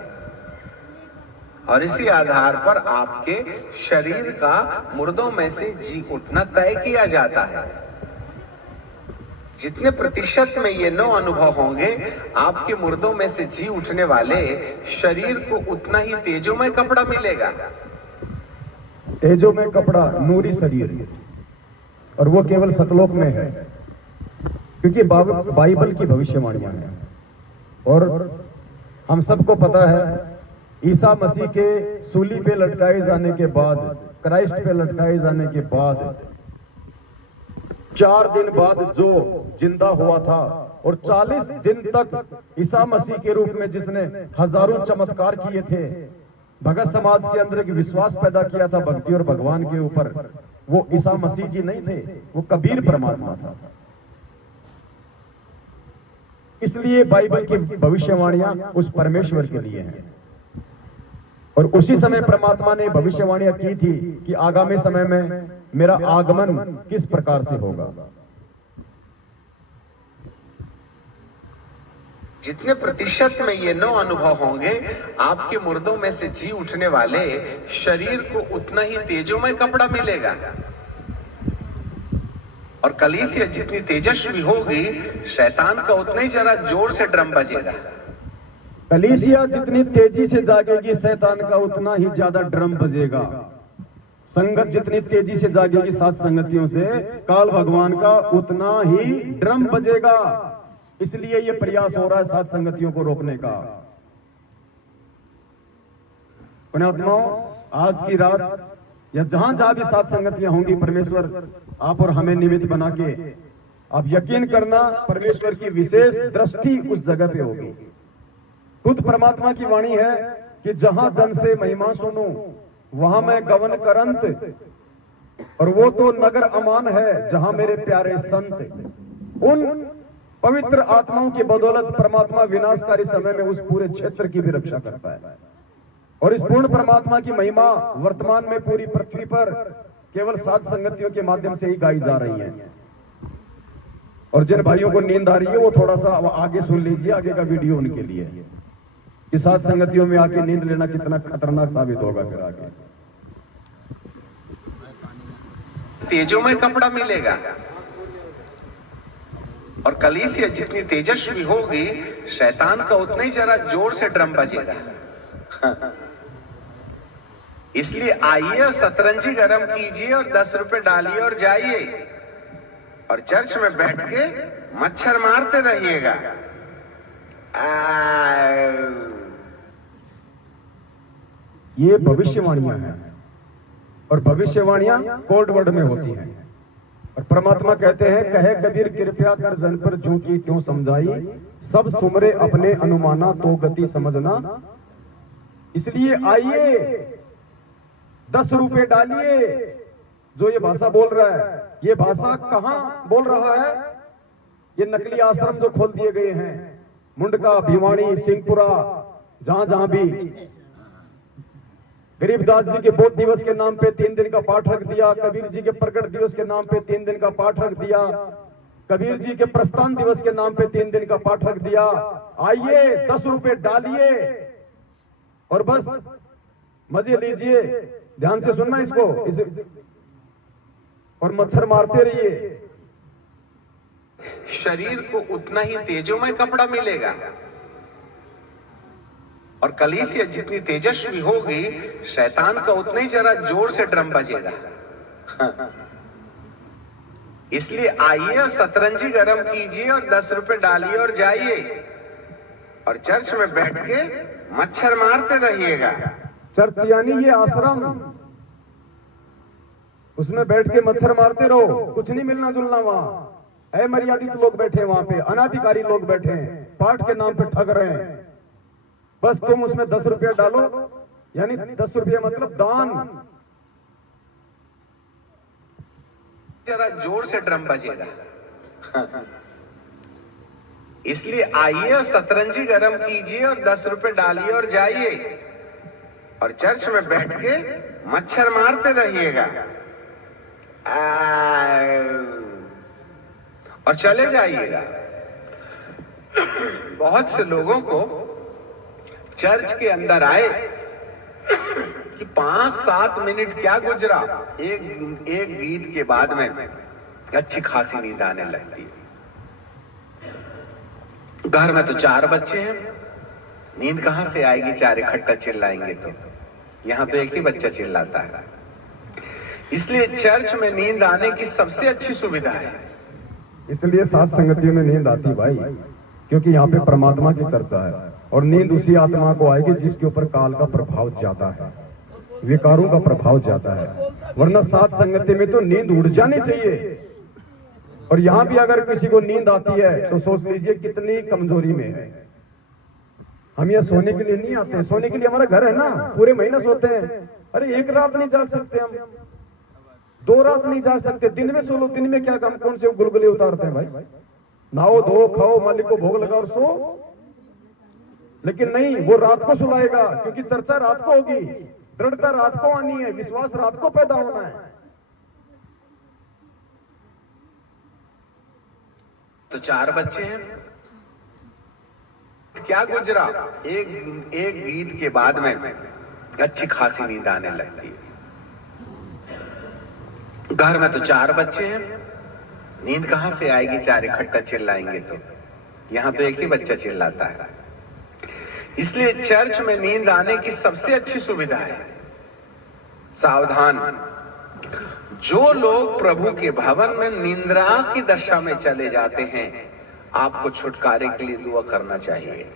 और इसी आधार पर आपके शरीर का मुर्दों में से जी उठना तय किया जाता है। जितने प्रतिशत में ये 9 अनुभव होंगे, आपके मुर्दों में से जी उठने वाले शरीर को उतना ही तेजोमय कपड़ा मिलेगा। तेजोमय कपड़ा, नूरी शरीर, और वो केवल सतलोक में है, क्योंकि बाइबल की भविष्यवाणियां हैं। और हम सबको पता है, ईसा मसीह के सूली पे लटकाए जाने के बाद, क्राइस्ट पे लटकाए जाने के बाद 4 दिन बाद जो जिंदा हुआ था, और 40 दिन तक ईसा मसीह के रूप में जिसने हजारों चमत्कार किए थे, भगत समाज के अंदर एक विश्वास पैदा किया था भक्ति और भगवान के ऊपर, वो ईसा मसीह जी नहीं थे, वो कबीर परमात्मा था। इसलिए बाइबल की भविष्यवाणियां उस परमेश्वर के लिए हैं। और उसी समय परमात्मा ने भविष्यवाणियां की थी कि आगामी समय में मेरा आगमन किस प्रकार से होगा। जितने प्रतिशत में ये 9 अनुभव होंगे, आपके मुर्दों में से जी उठने वाले शरीर को उतना ही तेजोमय कपड़ा मिलेगा और कलीसिया जितनी तेजस्वी होगी, शैतान का उतना ही जरा जोर से ड्रम बजेगा। कलीसिया जितनी तेजी से जागेगी, शैतान का उतना ही ज्यादा ड्रम बजेगा। संगत जितनी तेजी से जागेगी साथ संगतियों से, काल भगवान का उतना ही ड्रम बजेगा। इसलिए ये प्रयास हो रहा है साथ संगतियों को रोकने का। पुण्यात्माओं, आज की रात या जहां जहां भी साथ संगतियां होंगी, परमेश्वर आप और हमें निमित्त बना के, आप यकीन करना, परमेश्वर की विशेष दृष्टि उस जगह पे होगी। खुद परमात्मा की वाणी है कि जहां जन से महिमा सुनो, वहां मैं गवन करंत, और वो तो नगर अमान है जहां मेरे प्यारे संत। उन पवित्र आत्माओं की बदौलत परमात्मा विनाशकारी समय में उस पूरे क्षेत्र की भी रक्षा करता है। और इस पूर्ण परमात्मा की महिमा वर्तमान में पूरी पृथ्वी पर केवल साध संगतियों के माध्यम से ही गाई जा रही है। और जिन भाइयों को नींद आ रही है, वो थोड़ा सा आगे सुन लीजिए, आगे का वीडियो उनके लिए, कि साध संगतियों में आके नींद लेना कितना खतरनाक साबित होगा फिर आगे। तेजोमय कपड़ा मिलेगा और कलीसिया जितनी तेजस्वी होगी, शैतान का उतना ही जरा जोर से ड्रम बजेगा। इसलिए आइए और सतरंजी गरम कीजिए और 10 रुपए डालिए और जाइए और चर्च में बैठ के मच्छर मारते रहिएगा। ये भविष्यवाणियां हैं, और भविष्यवाणियां कोड वर्ड में होती हैं। और परमात्मा कहते हैं, कहे कबीर कृपया कर जन पर जो की त्यों समझाई, सब सुमरे अपने अनुमाना तो गति समझना। इसलिए आइए, 10 रुपए डालिए, जो ये भाषा बोल रहा है, ये भाषा कहां बोल रहा है? ये नकली आश्रम जो खोल दिए गए हैं, मुंडका, भिवानी, सिंहपुरा, जहां जहां भी गरीबदास जी के बोध दिवस के नाम पे 3 दिन का पाठ रख दिया, कबीर जी के प्रकट दिवस के नाम पे 3 दिन का पाठ रख दिया, कबीर जी के प्रस्थान दिवस के नाम पे 3 दिन का पाठ रख दिया। आइए 10 रुपए डालिए और बस मजे लीजिए। ध्यान से सुनना इसको, और मच्छर मारते रहिए। शरीर को उतना ही तेजोमय कपड़ा मिलेगा और कलीसिया जितनी तेजस्वी होगी, शैतान का उतना ही जरा जोर से ड्रम बजेगा। इसलिए आइए और सतरंजी गरम कीजिए और 10 रुपए डालिए और जाइए और चर्च में बैठ के मच्छर मारते रहिएगा। चर्च यानी ये आश्रम, उसमें बैठ के मच्छर मारते रहो, कुछ नहीं मिलना जुलना वहां। अमर्यादित लोग बैठे वहां पे, अनाधिकारी लोग बैठे हैं, पाठ के नाम पे ठग रहे हैं। बस तुम उसमें 10 रुपया डालो, यानी 10 रुपया मतलब दान। जरा जोर से ड्रम बजेगा। इसलिए आइए और सतरंजी गरम कीजिए और 10 रुपए डालिए और जाइए और चर्च में बैठ के मच्छर मारते रहिएगा और चले जाइएगा। बहुत से लोगों को चर्च के अंदर आए कि 5-7 मिनट क्या गुजरा, एक गीत के बाद में अच्छी खासी नींद आने लगती है। घर में तो 4 बच्चे हैं, नींद कहां से आएगी? 4 इकट्ठा चिल्लाएंगे तो। यहां तो एक ही बच्चा चिल्लाता है। इसलिए चर्च में नींद आने की सबसे अच्छी सुविधा है। इसलिए सात संगतियों में नींद आती भाई, क्योंकि यहाँ पे परमात्मा की चर्चा है। और नींद उसी आत्मा को आएगी जिसके ऊपर काल का प्रभाव ज्यादा है, विकारों का प्रभाव ज्यादा है। वरना सात संगति में तो नींद उड़ जानी चाहिए। और यहाँ भी अगर किसी को नींद आती है तो सोच लीजिए कितनी कमजोरी में है। हम यहाँ सोने के लिए नहीं आते हैं, सोने के लिए हमारा घर है ना, पूरे महीने सोते हैं। अरे एक रात नहीं जाग सकते हम, 2 रात नहीं जाग सकते, दिन में सो लो। दिन में क्या काम, कौन से गुलगुले उतारते हैं भाई? नहाओ धो खाओ, मालिक को भोग लगाओ और सो। लेकिन नहीं, वो रात को सुलाएगा, क्योंकि चर्चा रात को होगी, दृढ़ता रात को आनी है, विश्वास रात को पैदा होना है। तो 4 बच्चे हैं, क्या गुजरा, एक गीत के बाद में अच्छी खासी नींद आने लगती है। घर में तो 4 बच्चे हैं, नींद कहां से आएगी? 4 इकट्ठा चिल्लाएंगे तो। यहां तो एक ही बच्चा चिल्लाता है। इसलिए चर्च में नींद आने की सबसे अच्छी सुविधा है। सावधान, जो लोग प्रभु के भवन में निंद्रा की दशा में चले जाते हैं, आपको छुटकारे के लिए दुआ करना चाहिए।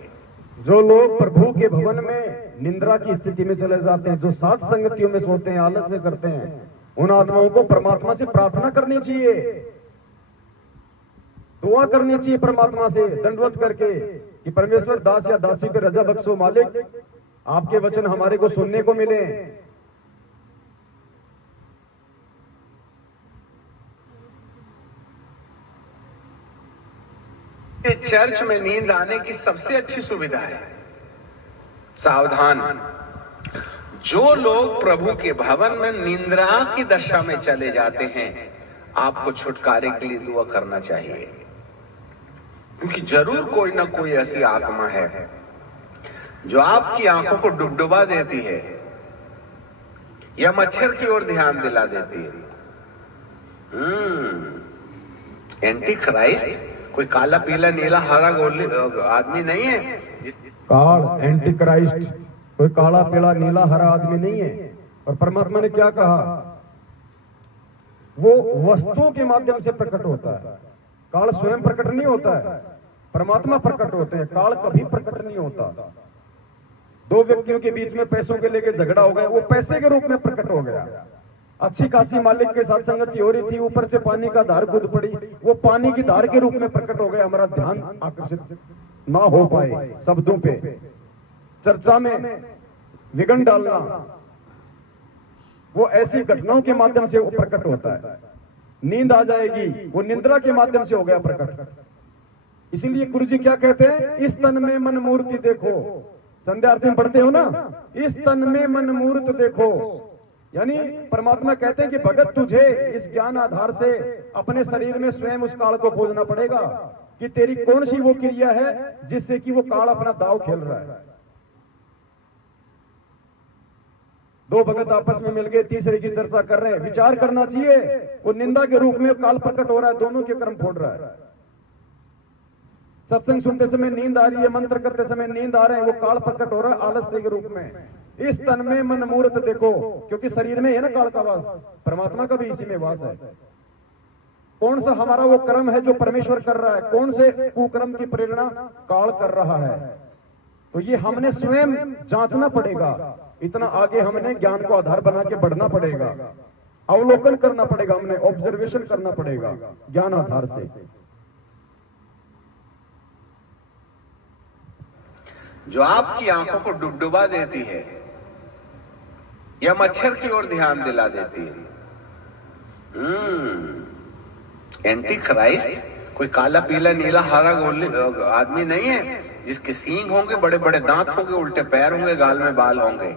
जो लोग प्रभु के भवन में निंद्रा की स्थिति में चले जाते हैं, जो सात संगतियों में सोते हैं, आलस्य करते हैं, उन आत्माओं को परमात्मा से प्रार्थना करनी चाहिए, दुआ करनी चाहिए परमात्मा से दंडवत करके कि परमेश्वर दास या दासी पे रजा बख्शो मालिक, आपके वचन हमारे को सुनने को मिले। चर्च में नींद आने की सबसे अच्छी सुविधा है। सावधान, जो लोग प्रभु के भवन में निंद्रा की दशा में चले जाते हैं, आपको छुटकारे के लिए दुआ करना चाहिए। क्योंकि जरूर कोई ना कोई ऐसी आत्मा है जो आपकी आंखों को डुबडुबा देती है या मच्छर की ओर ध्यान दिला देती है। एंटी क्राइस्ट कोई काला पीला नीला हरा गोली आदमी नहीं है जिस काल एंटी क्राइस्ट कोई काला पीला नीला हरा आदमी नहीं है। और परमात्मा ने क्या कहा? वो वस्तुओं के माध्यम से प्रकट होता है। काल स्वयं प्रकट नहीं होता है, परमात्मा प्रकट होते हैं। काल कभी प्रकट नहीं होता। 2 व्यक्तियों के बीच में पैसों के लेके झगड़ा हो गया, वो पैसे के रूप में प्रकट हो गया। अच्छी खासी मालिक के साथ संगति हो रही थी, ऊपर से पानी का धार कूद पड़ी, वो पानी की धार के रूप में प्रकट हो गया। हमारा ध्यान आकर्षित ना हो पाए शब्दों पे, चर्चा में विघन डालना, वो ऐसी घटनाओं के माध्यम से वो प्रकट होता है। नींद आ जाएगी, वो निद्रा के माध्यम से हो गया प्रकट। इसीलिए गुरु जी क्या कहते हैं, इस तन में मन मूर्ति देखो। संध्या आरती में पढ़ते हो ना, इस तन में मन मूर्त देखो। यानी परमात्मा कहते हैं कि भगत तुझे इस ज्ञान आधार से अपने शरीर में स्वयं उस काल को खोजना पड़ेगा कि तेरी कौन सी वो क्रिया है जिससे कि वो काल अपना दाव खेल रहा है। दो भगत आपस में मिल गए, तीसरे की चर्चा कर रहे हैं, विचार करना चाहिए। वो निंदा के रूप में काल प्रकट हो रहा है, दोनों के कर्म फोड़ रहा है। सत्संग सुनते समय नींद आ रही है, मंत्र करते समय नींद आ रहे हैं, वो काल प्रकट हो रहा है आलस्य के रूप में। इस तन में मन मूर्त देखो, क्योंकि शरीर में है ना काल का वास, परमात्मा का भी इसी में वास है। कौन सा हमारा वो कर्म है जो परमेश्वर कर रहा है, कौन से कुकर्म की प्रेरणा काल कर रहा है, तो ये हमने स्वयं जांचना पड़ेगा। इतना आगे हमने ज्ञान को आधार बना के बढ़ना पड़ेगा, अवलोकन करना पड़ेगा, हमने ऑब्जर्वेशन करना पड़ेगा ज्ञान आधार से। जो आपकी आंखों को डुबडुबा देती है या मच्छर की ओर ध्यान दिला देती है। एंटी क्राइस्ट कोई काला पीला नीला हरा गोल आदमी नहीं है जिसके सींग होंगे, बड़े बड़े दांत होंगे, उल्टे पैर होंगे, गाल में बाल होंगे।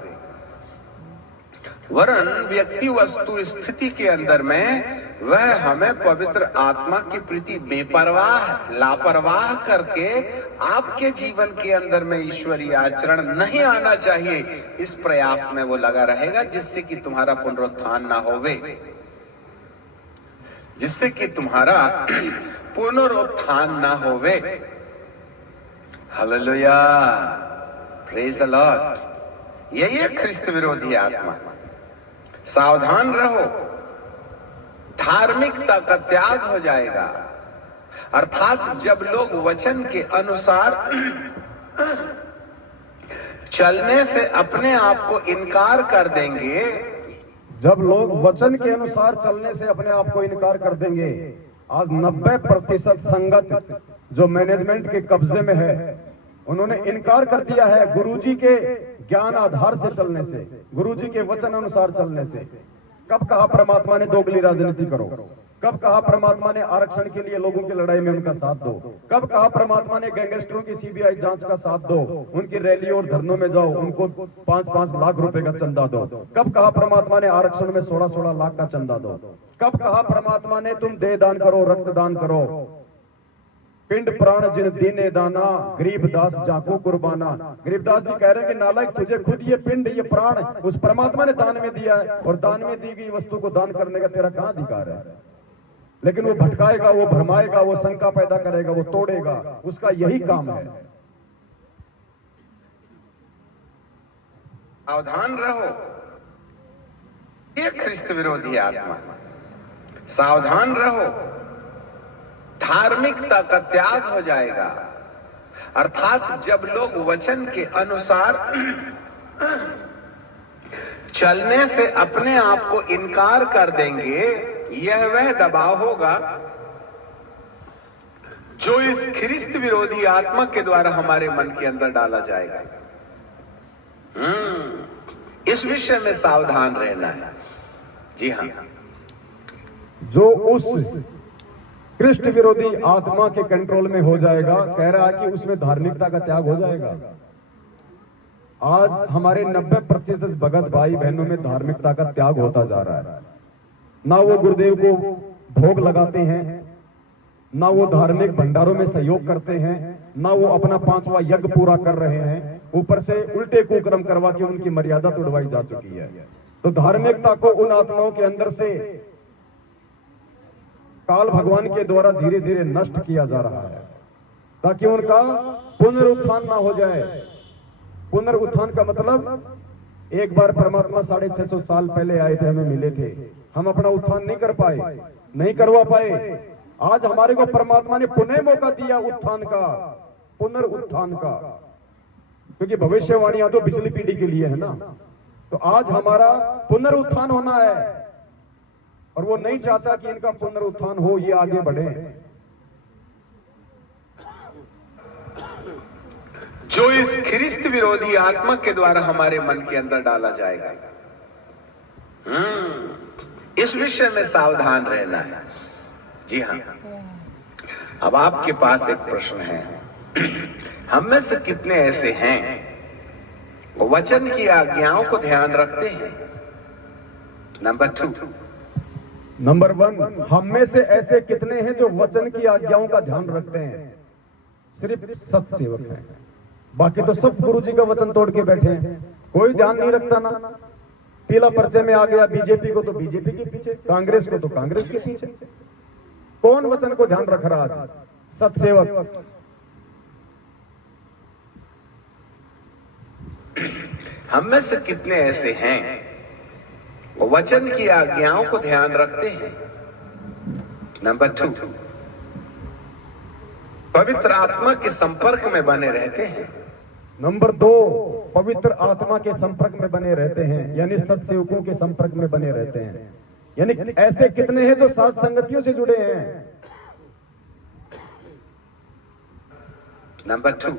वरन व्यक्ति वस्तु स्थिति के अंदर में वह हमें पवित्र आत्मा की प्रति बेपरवाह लापरवाह करके आपके जीवन के अंदर में ईश्वरीय आचरण नहीं आना चाहिए, इस प्रयास में वो लगा रहेगा, जिससे कि तुम्हारा पुनरुत्थान ना होवे, जिससे कि तुम्हारा पुनरुत्थान ना होवे। Hallelujah, praise the Lord. यही है ख्रिस्त विरोधी आत्मा। सावधान रहो, धार्मिकता का त्याग हो जाएगा। अर्थात जब लोग वचन के अनुसार चलने से अपने आप को इनकार कर देंगे, जब लोग वचन के अनुसार चलने से अपने आप को इनकार कर देंगे। आज 90% संगत जो मैनेजमेंट के कब्जे में है, उन्होंने इनकार कर दिया है गुरुजी के ज्ञान आधार से चलने से, गुरुजी के वचन अनुसार चलने से। कब कहा परमात्मा ने दोगली राजनीति करो, कब कहा परमात्मा ने आरक्षण के लिए लोगों की लड़ाई में उनका साथ दो, कब कहा परमात्मा ने गैंगस्टरों की सीबीआई जांच का साथ दो, उनकी रैलियों और धरनों में जाओ, उनको 5-5 लाख रुपए का चंदा दो। कब कहा परमात्मा ने आरक्षण में 16-16 लाख का चंदा दो। कब कहा परमात्मा ने तुम देह दान करो, रक्त दान करो, पिंड प्राण जिन दीने दाना, गरीबदास जाको कुर्बाना। गरीबदास जी कह रहे हैं कि नालायक, तुझे खुद ये पिंड ये प्राण उस परमात्मा ने दान में दिया है, और दान में दी गई वस्तु को दान करने का तेरा कहां अधिकार है? लेकिन वो भटकाएगा, वो भरमाएगा, वो शंका पैदा करेगा, वो तोड़ेगा, उसका यही काम है। सावधान रहो, ये ख्रिस्त विरोधी आत्मा। सावधान रहो, धार्मिकता का त्याग हो जाएगा। अर्थात जब लोग वचन के अनुसार चलने से अपने आप को इनकार कर देंगे, यह वह दबाव होगा जो इस ख्रिस्त विरोधी आत्मा के द्वारा हमारे मन के अंदर डाला जाएगा। इस विषय में सावधान रहना है। जी हाँ, जो उस कृष्ण विरोधी आत्मा के कंट्रोल में हो जाएगा, कह रहा है कि उसमें धार्मिकता का त्याग हो जाएगा। आज हमारे 90% भगत भाई बहनों में धार्मिकता का त्याग होता जा रहा है। ना वो गुरुदेव को भोग लगाते हैं, ना वो धार्मिक भंडारों में सहयोग करते हैं, ना वो अपना 5वां यज्ञ पूरा कर रहे हैं, ऊपर से उल्टे कुकर्म करवा के उनकी मर्यादा तोड़वाई जा चुकी है। तो धार्मिकता को उन आत्माओं के अंदर से काल भगवान के द्वारा धीरे धीरे नष्ट किया जा रहा है, ताकि उनका पुनरुत्थान ना हो जाए। पुनरुत्थान का मतलब, एक बार परमात्मा 650 साल पहले आए थे, हमें मिले थे, हम अपना उत्थान नहीं कर पाए, नहीं करवा पाए। आज हमारे को परमात्मा ने पुनः मौका दिया उत्थान का, पुनरुत्थान का, क्योंकि भविष्यवाणियां तो पिछली पीढ़ी के लिए है ना। तो आज हमारा पुनरुत्थान होना है, और वो नहीं चाहता कि इनका पुनरुत्थान हो, ये आगे बढ़े। जो इस ख्रिस्त विरोधी आत्मा के द्वारा हमारे मन के अंदर डाला जाएगा। इस विषय में सावधान रहना है। जी हाँ, अब आपके पास एक प्रश्न है, हम में से कितने ऐसे हैं वो वचन की आज्ञाओं को ध्यान रखते हैं? नंबर 2, नंबर 1, हम में से ऐसे कितने हैं जो वचन की आज्ञाओं का ध्यान रखते हैं? सिर्फ सत्सेवक हैं, बाकी तो सब गुरु जी का वचन तोड़ के बैठे हैं, कोई ध्यान नहीं रखता ना। पीला पर्चे में आ गया, बीजेपी को तो बीजेपी के पीछे, कांग्रेस को तो कांग्रेस के पीछे। कौन वचन को ध्यान रख रहा आज? सत्सेवक। हम में से कितने ऐसे हैं वो वचन की आज्ञाओं को ध्यान रखते हैं? नंबर 2, पवित्र आत्मा के संपर्क में बने रहते हैं। नंबर 2, पवित्र आत्मा के संपर्क में बने रहते हैं, यानी सत्सेवकों के संपर्क में बने रहते हैं। यानी ऐसे कितने हैं जो साथ संगतियों से जुड़े हैं? नंबर 2,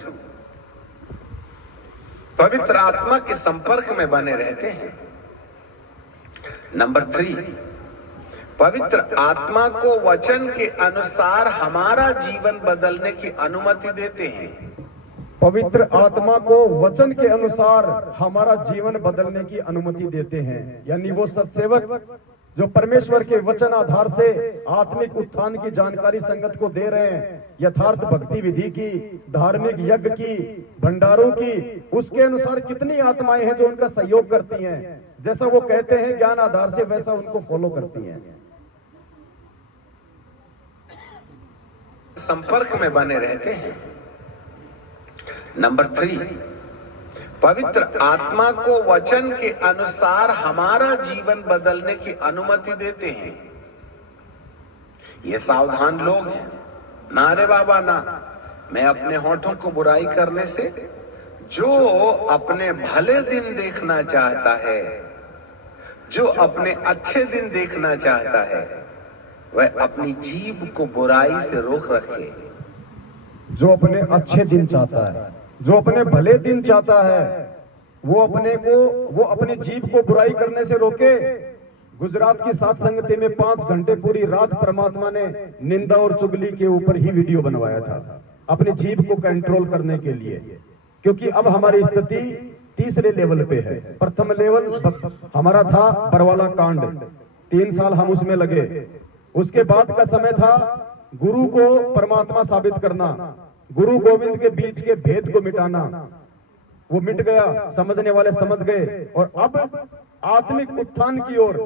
पवित्र आत्मा के संपर्क में बने रहते हैं। नंबर 3, पवित्र आत्मा को वचन के अनुसार हमारा जीवन बदलने की अनुमति देते हैं। पवित्र आत्मा को वचन के अनुसार हमारा जीवन बदलने की अनुमति देते हैं, यानी वो सत्सेवक जो परमेश्वर के वचन आधार से आत्मिक उत्थान की जानकारी संगत को दे रहे हैं, यथार्थ भक्ति विधि की, धार्मिक यज्ञ की, भंडारों की, उसके अनुसार कितनी आत्माएं हैं जो उनका सहयोग करती हैं, जैसा वो कहते हैं ज्ञान आधार से वैसा उनको फॉलो करती हैं। संपर्क में बने रहते हैं। नंबर 3, पवित्र आत्मा को वचन के अनुसार हमारा जीवन बदलने की अनुमति देते हैं। ये सावधान लोग हैं, ना रे बाबा ना, मैं अपने होठों को बुराई करने से जो अपने भले दिन देखना चाहता है, जो अपने अच्छे दिन देखना चाहता है, वह अपनी जीभ को बुराई से रोक रखे। जो अपने अच्छे दिन चाहता है, जो अपने भले दिन चाहता है, वो अपनी जीभ को बुराई करने से रोके। गुजरात की सात संगति में 5 घंटे पूरी रात परमात्मा ने निंदा और चुगली के ऊपर ही वीडियो बनवाया था, अपनी जीभ को कंट्रोल करने के लिए। क्योंकि अब हमारी स्थिति तीसरे लेवल पे है। प्रथम लेवल हमारा था बरवाला कांड, 3 साल हम उसमें लगे। उसके बाद का समय था गुरु को परमात्मा साबित करना, गुरु गोविंद के बीच के भेद को मिटाना। वो मिट गया, समझने वाले समझ गए। और अब आत्मिक उत्थान की ओर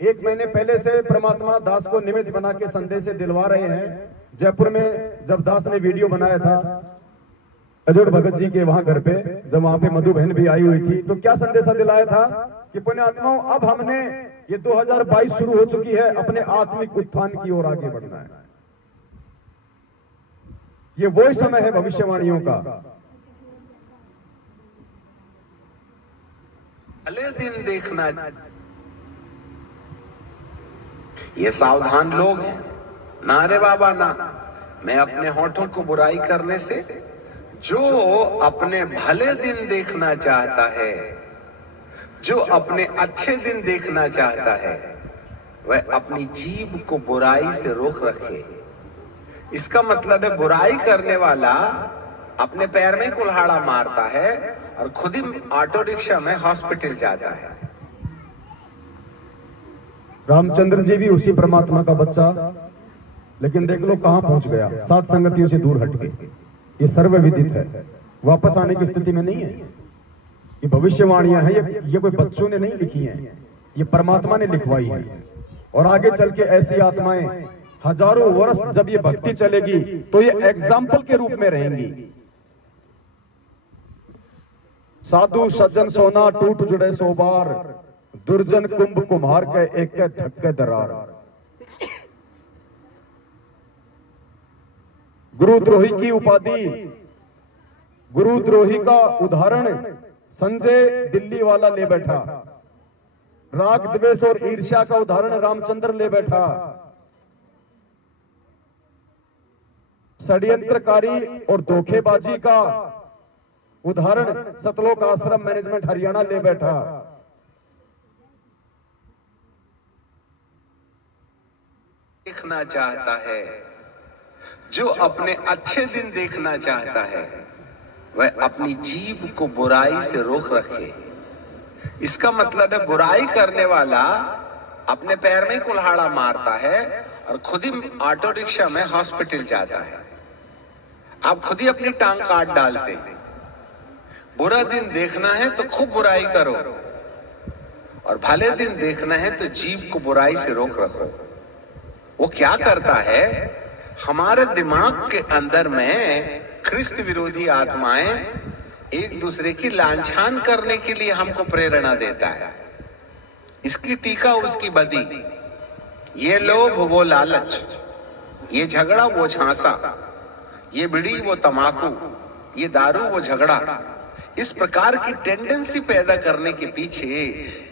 1 महीने पहले से परमात्मा दास को निमित्त बना के संदेश दिलवा रहे हैं। जयपुर में जब दास ने वीडियो बनाया था अजोड़ भगत जी के वहां घर पे, जब वहां पे मधु बहन भी आई हुई थी, तो क्या संदेशा दिलाया था कि पुण्य आत्माओं, अब हमने ये 2022 शुरू हो चुकी है, अपने आत्मिक उत्थान की ओर आगे बढ़ना है। ये वही समय है भविष्यवाणियों का। भले दिन देखना, ये सावधान लोग हैं, ना रे बाबा ना, मैं अपने होठों को बुराई करने से जो अपने भले दिन देखना चाहता है, जो अपने अच्छे दिन देखना चाहता है, वह अपनी जीभ को बुराई से रोक रखे। इसका मतलब है बुराई करने वाला अपने पैर में कुल्हाड़ा मारता है और खुद ही ऑटो रिक्शा में हॉस्पिटल जाता है। रामचंद्र जी भी उसी परमात्मा का बच्चा, लेकिन देख लो कहां पहुंच गया, सात संगतियों से दूर हट के। ये सर्वविदित है, वापस आने की स्थिति में नहीं है। ये भविष्यवाणियां हैं, ये कोई बच्चों ने नहीं लिखी हैं, ये परमात्मा ने लिखवाई है। और आगे चल के ऐसी आत्माएं हजारों वर्ष जब ये भक्ति चलेगी तो ये एग्जाम्पल के रूप में रहेंगी। साधु सज्जन सोना टूट जुड़े सो बार, दुर्जन कुंभ कुम्हार के एक धक्के दरार। गुरुद्रोही की उपाधि, गुरुद्रोही का उदाहरण संजय दिल्ली वाला ले बैठा, राग द्वेष और ईर्ष्या का उदाहरण रामचंद्र ले बैठा, षड्यंत्रकारी और धोखेबाजी का उदाहरण सतलोक आश्रम मैनेजमेंट हरियाणा ले बैठा। देखना चाहता है, जो अपने अच्छे दिन देखना चाहता है, वह अपनी जीभ को बुराई से रोक रखे। इसका मतलब है बुराई करने वाला अपने पैर में ही कुल्हाड़ा मारता है और खुद ही ऑटो रिक्शा में हॉस्पिटल जाता है। आप खुद ही अपनी टांग काट डालते हैं। बुरा दिन देखना है तो खूब बुराई करो, और भले दिन देखना है तो जीभ को बुराई से रोक रखो। वो क्या करता है, हमारे दिमाग के अंदर में ख्रिस्त विरोधी आत्माएं एक दूसरे की लांछन करने के लिए हमको प्रेरणा देता है। इसकी टीका उसकी बदी, ये लोभ वो लालच, ये झगड़ा वो झांसा, ये बीड़ी वो तमाकू, ये दारू वो झगड़ा। इस प्रकार की टेंडेंसी पैदा करने के पीछे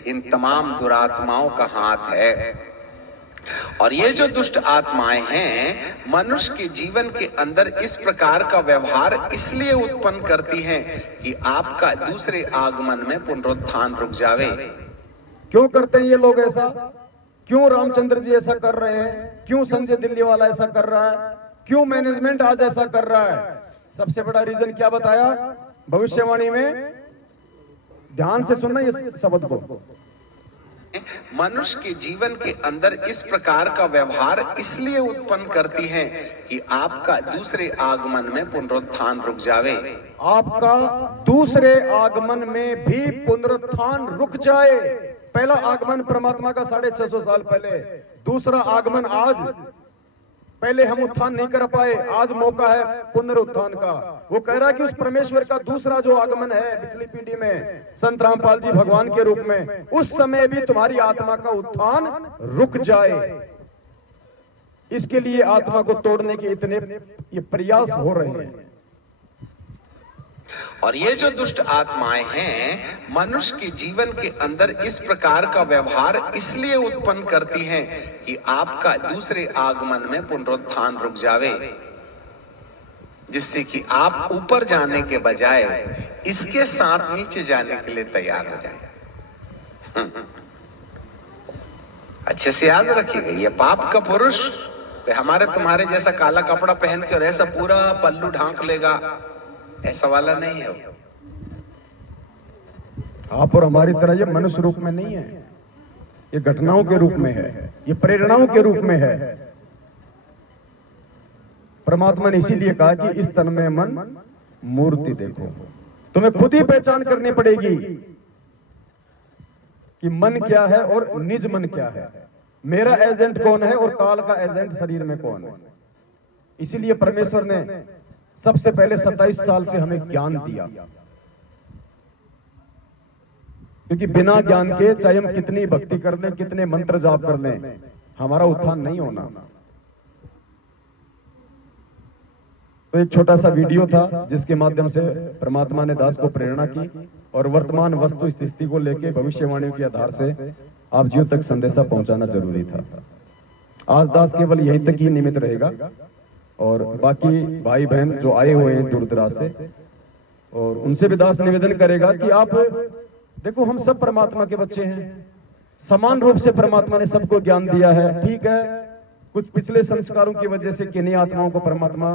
इन तमाम दुरात्माओं का हाथ है। और ये जो दुष्ट आत्माएं हैं, मनुष्य के जीवन के अंदर इस प्रकार का व्यवहार इसलिए उत्पन्न करती हैं कि आपका दूसरे आगमन में पुनरुत्थान रुक जावे। क्यों करते हैं ये लोग ऐसा? क्यों रामचंद्र जी ऐसा कर रहे हैं? क्यों संजय दिल्ली वाला ऐसा कर रहा है? क्यों मैनेजमेंट आज ऐसा कर रहा है? सबसे बड़ा रीजन क्या बताया भविष्यवाणी में? ध्यान से सुनना ये शब्द को। मनुष्य के जीवन के अंदर इस प्रकार का व्यवहार इसलिए उत्पन्न करती हैं कि आपका दूसरे आगमन में पुनरुत्थान रुक जावे। आपका दूसरे आगमन में भी पुनरुत्थान रुक जाए। पहला आगमन परमात्मा का 650 साल पहले, दूसरा आगमन आज। पहले हम उत्थान नहीं कर पाए, आज मौका है पुनरुत्थान का। वो कह रहा है कि उस परमेश्वर का दूसरा जो आगमन है पिछली पीढ़ी में, संत रामपाल जी भगवान के रूप में, उस समय भी तुम्हारी आत्मा का उत्थान रुक जाए। इसके लिए आत्मा को तोड़ने के इतने ये प्रयास हो रहे हैं। और ये जो दुष्ट आत्माएं हैं, मनुष्य के जीवन के अंदर इस प्रकार का व्यवहार इसलिए उत्पन्न करती हैं कि आपका दूसरे आगमन में पुनरुत्थान रुक जावे, जिससे कि आप ऊपर जाने के बजाय इसके साथ नीचे जाने के लिए तैयार हो जाए। अच्छे से याद रखिएगा, ये पाप का पुरुष हमारे तुम्हारे जैसा काला कपड़ा पहन के और ऐसा पूरा पल्लू ढांक लेगा, ऐसा वाला नहीं है। आप और हमारी तरह ये मनुष्य रूप में नहीं है, ये घटनाओं के रूप में है, ये प्रेरणाओं के रूप में है। परमात्मा ने इसीलिए कहा कि इस तन में मन मूर्ति देखो। तुम्हें खुद ही पहचान करनी पड़ेगी कि मन क्या है और निज मन क्या है, मेरा एजेंट कौन है और काल का एजेंट शरीर में कौन है। इसीलिए परमेश्वर ने सबसे पहले 27 साल से हमें ज्ञान दिया, क्योंकि बिना ज्ञान के चाहे हम कितनी भक्ति कर लें, कितने मंत्र जाप कर लें, हमारा उत्थान नहीं होना। तो एक छोटा सा वीडियो था जिसके माध्यम से परमात्मा ने दास को प्रेरणा की और वर्तमान वस्तु स्थिति को लेकर भविष्यवाणियों के आधार से आप जीव तक संदेशा पहुंचाना जरूरी था। आज दास केवल यहीं तक ही निमित्त रहेगा और बाकी भाई बहन जो आए हुए हैं दूर दराज से, और उनसे भी दास निवेदन करेगा कि आप देखो, हम सब परमात्मा के बच्चे हैं, समान रूप से परमात्मा ने सबको ज्ञान दिया है। ठीक है, कुछ पिछले संस्कारों की वजह से किन्हीं आत्माओं को परमात्मा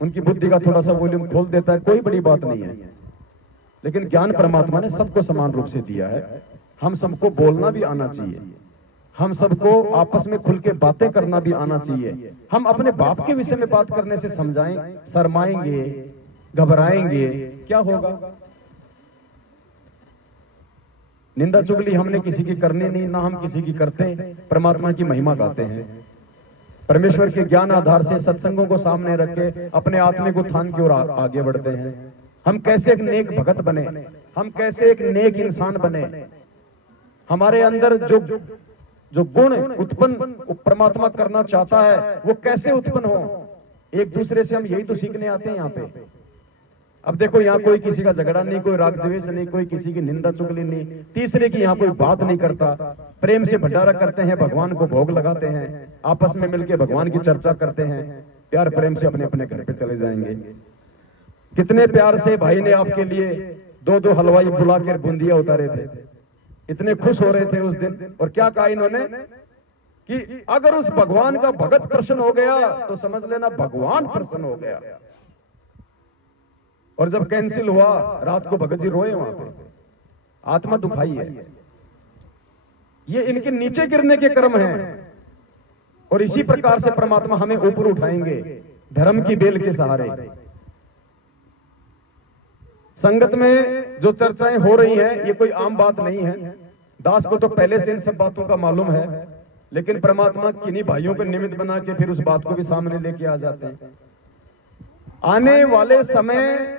उनकी बुद्धि का थोड़ा सा वॉल्यूम खोल देता है, कोई बड़ी बात नहीं है, लेकिन ज्ञान परमात्मा ने सबको समान रूप से दिया है। हम सबको बोलना भी आना चाहिए, हम सबको आपस में खुल के बातें करना भी आना चाहिए। हम अपने बाप के विषय में बात करने से समझाएं, शर्माएंगे, घबराएंगे, क्या होगा? निंदा चुगली हमने किसी की करनी नहीं, ना हम किसी की करते, परमात्मा की महिमा गाते हैं। परमेश्वर के ज्ञान आधार से सत्संगों को सामने रख के अपने आत्मिक उत्थान की ओर आगे बढ़ते हैं। हम कैसे एक नेक भगत बने, हम कैसे एक नेक इंसान बने, हमारे अंदर जो गुण उत्पन्न परमात्मा करना चाहता है वो कैसे उत्पन्न हो, एक दूसरे से हम यही तो सीखने आते हैं यहाँ पे। अब देखो, यहाँ कोई किसी का झगड़ा नहीं, कोई राग द्वेष नहीं, कोई किसी की निंदा चुगली नहीं, तीसरे की यहाँ कोई बात नहीं करता। प्रेम से भंडारा करते हैं, भगवान को भोग लगाते हैं, आपस में मिलकर भगवान की चर्चा करते हैं, प्यार प्रेम से अपने अपने घर पे चले जाएंगे। कितने प्यार से भाई ने आपके लिए 2-2 हलवाई बुला कर बूंदिया उतारे थे, इतने खुश हो रहे थे उस दिन। और क्या कहा इन्होंने कि अगर उस भगवान का भगत प्रसन्न हो गया तो समझ लेना भगवान प्रसन्न हो गया। और जब कैंसिल हुआ, रात को भगत जी रोए वहां पे, आत्मा दुखाई है। ये इनके नीचे गिरने के कर्म हैं। और इसी प्रकार से परमात्मा हमें ऊपर उठाएंगे धर्म की बेल के सहारे। संगत में जो चर्चाएं हो रही हैं ये कोई आम बात नहीं है। दास को तो पहले से इन सब बातों का मालूम है, लेकिन परमात्मा किन्हीं भाइयों को निमित्त बना के फिर उस बात को भी सामने लेके आ जाते हैं। आने वाले समय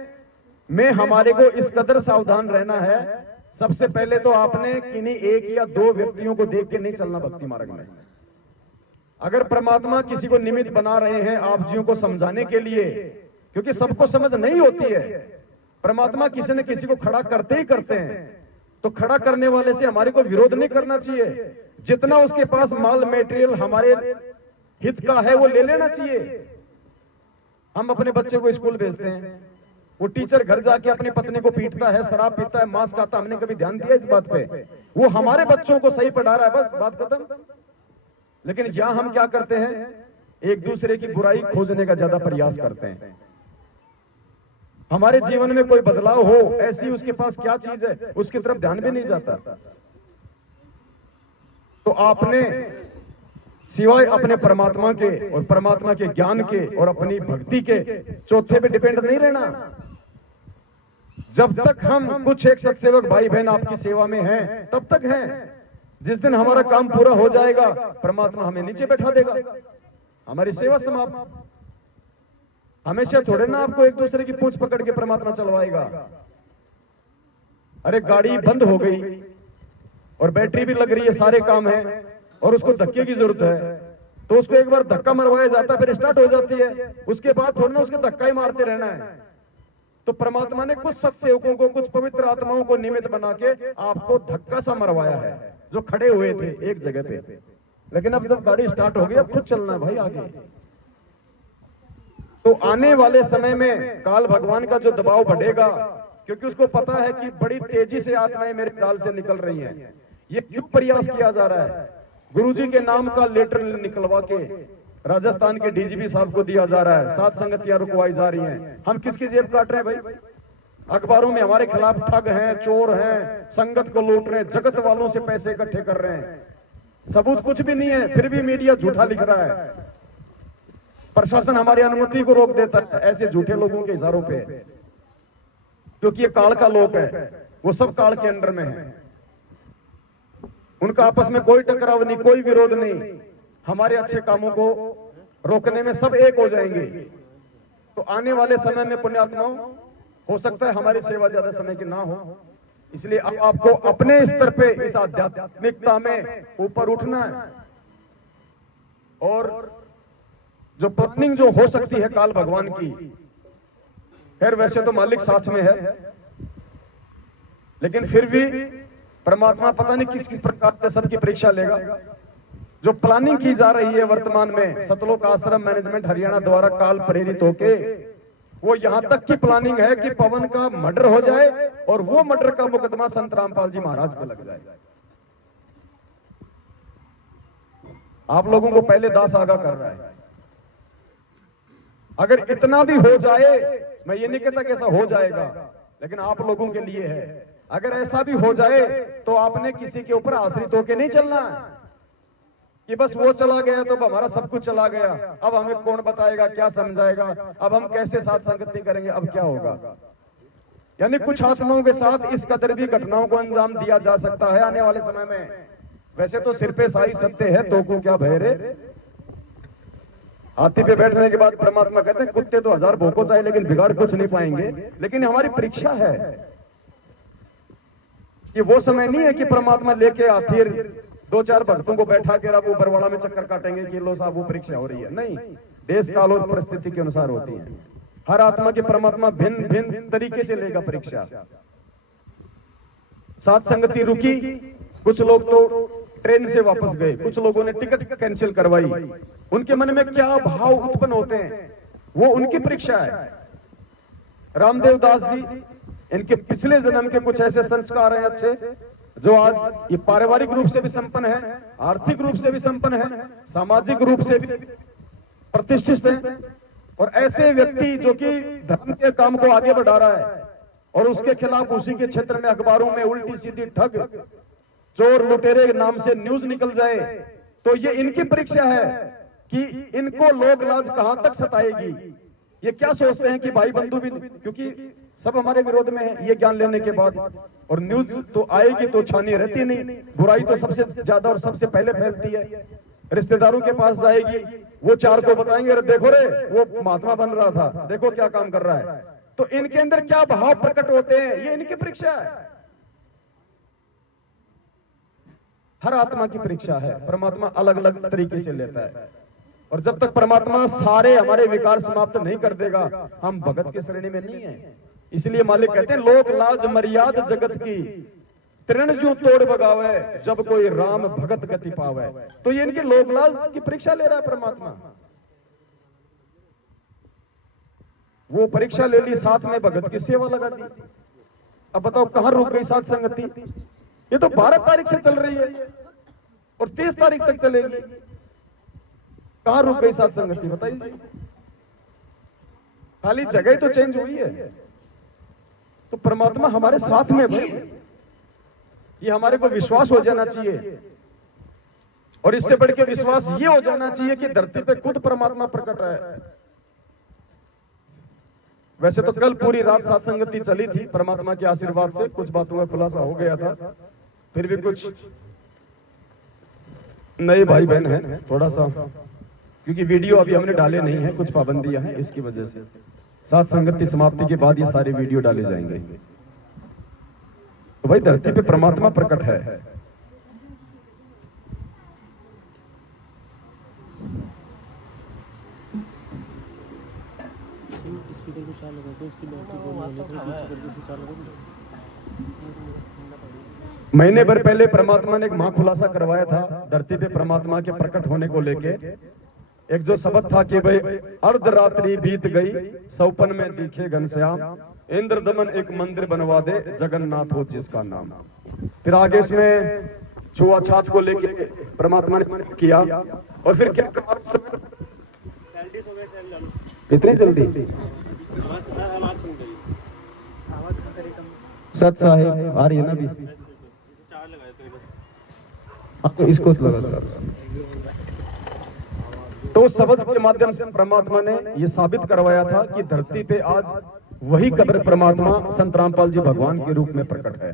में हमारे को इस कदर सावधान रहना है। सबसे पहले तो आपने किन्हीं एक या दो व्यक्तियों को देख के नहीं चलना भक्ति मार्ग में। अगर परमात्मा किसी को निमित्त बना रहे हैं आप जियों को समझाने के लिए, क्योंकि सबको समझ नहीं होती है, परमात्मा किसी न किसी को खड़ा करते ही करते हैं, तो खड़ा करने वाले से हमारे को विरोध नहीं करना चाहिए। जितना उसके पास माल मटेरियल हमारे हित का है वो ले लेना चाहिए। हम अपने बच्चे को स्कूल भेजते हैं, वो टीचर घर जाके अपनी पत्नी को पीटता है, शराब पीता है, मांस खाता, हमने कभी ध्यान दिया इस बात पे? वो हमारे बच्चों को सही पढ़ा रहा है, बस बात खत्म। लेकिन यहां हम क्या करते हैं, एक दूसरे की बुराई खोजने का ज्यादा प्रयास करते हैं। हमारे जीवन में कोई बदलाव हो, ऐसी उसके पास क्या चीज है उसकी तरफ ध्यान भी नहीं जाता। तो आपने सिवाय अपने परमात्मा के और परमात्मा के ज्ञान के और अपनी भक्ति के चौथे पे डिपेंड नहीं रहना। जब तक हम कुछ एक सत्सेवक भाई बहन आपकी सेवा में हैं तब तक हैं। जिस दिन हमारा काम पूरा हो जाएगा परमात्मा हमें नीचे बैठा देगा, हमारी सेवा समाप्त। हमेशा थोड़े ना आपको एक दूसरे की पूंछ पकड़ के परमात्मा चलवाएगा। अरे गाड़ी बंद हो गई और बैटरी भी लग रही है, सारे काम है और उसको धक्के की जरूरत है, तो उसको एक बार धक्का मरवाया जाता है फिर स्टार्ट हो जाती है। उसके बाद थोड़ा ना उसके धक्का ही मारते रहना है। तो परमात्मा ने कुछ सत्सेवकों को, कुछ पवित्र आत्माओं को निमित्त बना के आपको धक्का सा मरवाया है, जो खड़े हुए थे एक जगह पे। लेकिन अब जब गाड़ी स्टार्ट हो गई अब खुद चलना है भाई आगे। तो आने वाले समय में काल भगवान का जो दबाव बढ़ेगा, क्योंकि उसको पता है कि बड़ी तेजी से आत्माएं मेरे काल से निकल रही हैं। ये क्यों प्रयास किया जा रहा है? गुरुजी के नाम का लेटर निकलवा के राजस्थान के डीजीपी साहब को दिया जा रहा है, 7 संगतियां रुकवाई जा रही हैं। हम किसकी जेब काट रहे हैं भाई? अखबारों में हमारे खिलाफ ठग हैं, चोर हैं, संगत को लूट रहे हैं, जगत वालों से पैसे इकट्ठे कर रहे हैं। सबूत कुछ भी नहीं है, फिर भी मीडिया झूठा लिख रहा है। प्रशासन हमारी अनुमति को रोक देता है ऐसे झूठे लोगों के इशारों पे, क्योंकि ये काल का लोक है, वो सब काल के अंडर में है। उनका आपस में कोई टकराव नहीं, कोई विरोध नहीं। हमारे अच्छे कामों को रोकने में सब एक हो जाएंगे। तो आने वाले समय में पुण्यात्माओं, हो सकता है हमारी सेवा ज्यादा समय की ना हो, इसलिए अब आपको अपने स्तर पे इस आध्यात्मिकता में ऊपर उठना है। और जो प्लानिंग जो हो सकती है काल भगवान की, खैर वैसे तो मालिक साथ में है, लेकिन फिर भी परमात्मा पता नहीं किस किस प्रकार से सबकी परीक्षा लेगा। जो प्लानिंग की जा रही है वर्तमान में सतलोक आश्रम मैनेजमेंट हरियाणा द्वारा काल प्रेरित होके, वो यहां तक की प्लानिंग है कि पवन का मर्डर हो जाए और वो मर्डर का मुकदमा संत रामपाल जी महाराज पे लग जाए। आप लोगों को पहले दास आगाह कर रहा है। अगर इतना भी हो जाए, मैं ये नहीं कहता कि ऐसा हो जाएगा, लेकिन आप लोगों के लिए है। अगर ऐसा भी हो जाए तो आपने किसी के ऊपर आश्रित होकर नहीं चलना है कि बस वो चला गया तो अब हमारा सब कुछ चला गया, अब हमें कौन बताएगा, क्या समझाएगा, अब हम कैसे साथ संगति करेंगे, अब क्या होगा। यानी कुछ आत्माओं के साथ इस कदर भी घटनाओं को अंजाम दिया जा सकता है आने वाले समय में। वैसे तो सिर पे साई सत्य है, तो को क्या भय रे। हाथी पे बैठने के बाद परमात्मा कहते हैं कुत्ते तो 1000 भोंको चाहे लेकिन बिगाड़ कुछ नहीं पाएंगे। लेकिन हमारी परीक्षा है कि वो समय नहीं है कि परमात्मा लेके हाथी 2-4 भक्तों को बैठा के अब वो बरवाड़ा में चक्कर काटेंगे कि लो साहब वो परीक्षा हो रही है। नहीं, देश काल और परिस्थिति के अनुसार होती है। हर आत्मा के परमात्मा भिन्न भिन्न तरीके से लेगा परीक्षा। साथ संगति रुकी, कुछ लोग तो ट्रेन से वापस गए, कुछ लोगों ने टिकट कैंसिल करवाई। उनके मन में क्या भाव उत्पन्न होते हैं वो उनकी परीक्षा है। रामदेव दास जी, इनके पिछले जन्म के कुछ ऐसे संस्कार हैं अच्छे जो आज ये पारिवारिक रूप से भी संपन्न है, आर्थिक रूप से भी संपन्न है, सामाजिक रूप से भी प्रतिष्ठित है, और ऐसे व्यक्ति जो कि धर्म के काम को आगे बढ़ा रहा है और उसके खिलाफ उसी के क्षेत्र में अखबारों में उल्टी सीधी ठग, चोर लुटेरे के नाम से न्यूज निकल जाए, तो ये इनकी परीक्षा है कि इनको लोक लाज कहां तक सताएगी। ये क्या सोचते हैं कि भाई बंधु भी, क्योंकि सब हमारे विरोध में है ये ज्ञान लेने के बाद, और न्यूज तो आएगी तो छानी रहती नहीं, बुराई तो सबसे ज्यादा और सबसे पहले फैलती है। रिश्तेदारों के पास जाएगी, वो चार को बताएंगे, अरे देखो रे वो महात्मा बन रहा था, देखो क्या काम कर रहा है। तो इनके अंदर क्या भाव प्रकट होते हैं, ये इनकी परीक्षा है। हर आत्मा की परीक्षा है, परमात्मा अलग अलग तरीके से लेता है, और जब तक परमात्मा सारे हमारे विकार समाप्त नहीं कर देगा, हम भगत की श्रेणी में नहीं है। इसलिए मालिक कहते हैं, लोक लाज मर्याद जगत की तृण जो तोड़ बगावे, जब कोई राम भगत गति पावे। तो ये इनकी लोक लाज की परीक्षा ले रहा है परमात्मा। वो परीक्षा ले ली, साथ में भगत की सेवा लगा दी। अब बताओ कहां रुक गई साथ संगति। ये तो 12 तारीख से चल रही है और 30 तारीख तक चलेगी, कहां रुक गई साथ संगति बताइए। खाली जगह तो चेंज हुई है। तो परमात्मा हमारे साथ में भाई, ये हमारे को विश्वास हो जाना चाहिए, और इससे बढ़ के विश्वास ये हो जाना चाहिए कि धरती पे खुद परमात्मा प्रकट है। वैसे तो कल पूरी रात साथ संगति चली थी, परमात्मा के आशीर्वाद से कुछ बातों का खुलासा हो गया था, फिर भी कुछ नए भाई बहन हैं, थोड़ा सा क्योंकि वीडियो अभी हमने डाले नहीं है, कुछ पाबंदियां हैं, इसकी वजह से साथ संगति समाप्ति के बाद ये सारे वीडियो डाले जाएंगे। तो भाई धरती पे परमात्मा प्रकट है। महीने भर पहले परमात्मा ने एक महाखुलासा करवाया था धरती पे परमात्मा के प्रकट होने को लेके। एक जो शब्द था कि भाई अर्धरात्रि बीत गई, सौपन में दिखे घनश्याम, इंद्र दमन एक मंदिर बनवा दे, जगन्नाथ हो जिसका नाम। फिर आगे इसमें छुआछात को लेके परमात्मा ने किया, और फिर क्या कहा, इतनी जल्दी सच साहेब आ रही है ना अभी, तो इसको लगा। तो उस शब्द के माध्यम से परमात्मा ने यह साबित करवाया था कि धरती पे आज वही कब्र परमात्मा संत रामपाल जी भगवान के रूप में प्रकट है।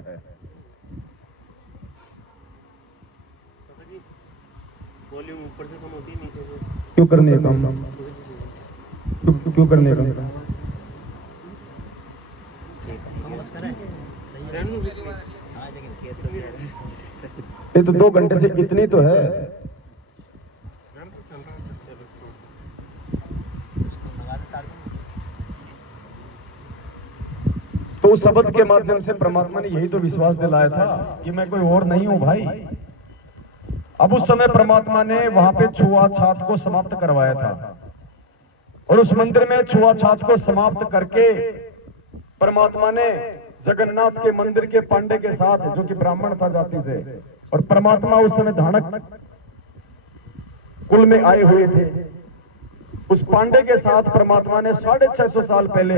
वॉल्यूम ऊपर से कम होती है, नीचे से क्यों करने का काम, क्यों करने का, ये तो 2 घंटे से कितनी तो है। तो उस शब्द के माध्यम से परमात्मा ने यही तो विश्वास दिलाया था कि मैं कोई और नहीं हूं भाई। अब उस समय परमात्मा ने वहां पे छुआछात को समाप्त करवाया था, और उस मंदिर में छुआछात को समाप्त करके परमात्मा ने जगन्नाथ के मंदिर के पांडे के साथ, जो कि ब्राह्मण था जाति से, और परमात्मा उस समय धानक कुल में आए हुए थे, उस पांडे के साथ परमात्मा ने 650 साल पहले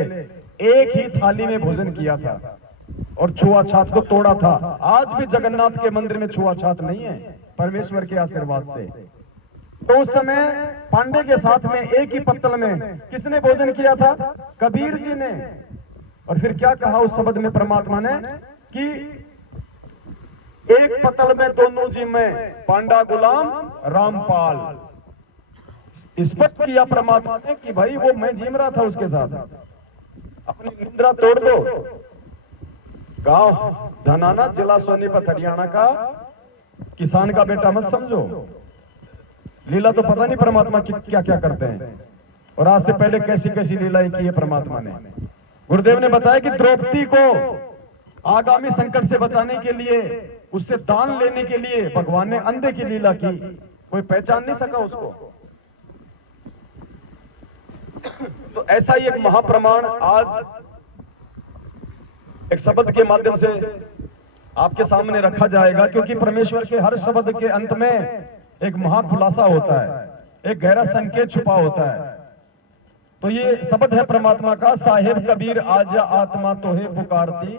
एक ही थाली में भोजन किया था और छुआछात को तोड़ा था। आज भी जगन्नाथ के मंदिर में छुआछात नहीं है परमेश्वर के आशीर्वाद से। तो उस समय पांडे के साथ में एक ही पत्तल में किसने भोजन किया था? कबीर जी ने। और फिर क्या कहा उस शब्द में परमात्मा ने कि एक पत्तल में दोनों जी में, पांडा गुलाम रामपाल। स्पष्ट किया परमात्मा ने कि भाई वो मैं जिम रहा था उसके साथ। अपनी निद्रा तोड़ दो। गांव धनाना, जिला सोनीपत, हरियाणा का किसान का बेटा मत समझो। लीला तो पता नहीं परमात्मा की क्या क्या करते हैं, और आज से पहले कैसी कैसी लीलाएं की है परमात्मा ने। गुरुदेव ने बताया कि द्रौपदी को आगामी संकट से बचाने के लिए, उससे दान लेने के लिए भगवान ने अंधे की लीला की, कोई पहचान नहीं सका उसको। तो ऐसा ही एक महाप्रमाण आज एक शब्द के माध्यम से आपके सामने रखा जाएगा, क्योंकि परमेश्वर के हर शब्द के अंत में एक महाखुलासा होता है, एक गहरा संकेत छुपा होता है। तो ये शब्द है परमात्मा का, साहेब कबीर आजा आत्मा तोहे पुकारती,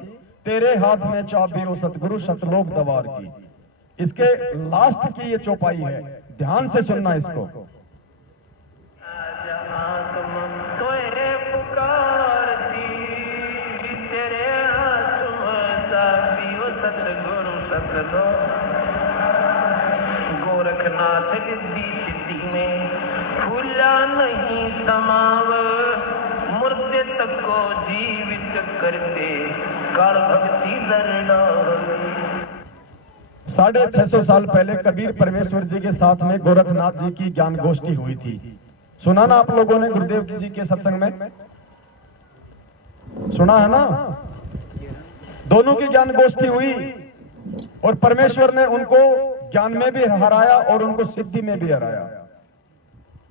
तेरे हाथ में चाबी ओ सतगुरु सतलोक दवार की। इसके लास्ट की ये चौपाई है, ध्यान से सुनना इसको। गोरखनाथ रिद्धि सिद्धि में भूला नहीं समाव, मुर्दे तक को जीवित करते काल भक्ति दरड़ा। 650 साल पहले कबीर परमेश्वर जी के साथ में गोरखनाथ जी की ज्ञान गोष्ठी हुई थी। सुना ना आप लोगों ने गुरुदेव जी के सत्संग में? सुना है ना? दोनों की ज्ञान गोष्ठी हुई और परमेश्वर ने उनको ज्ञान में भी हराया और उनको सिद्धि में भी हराया।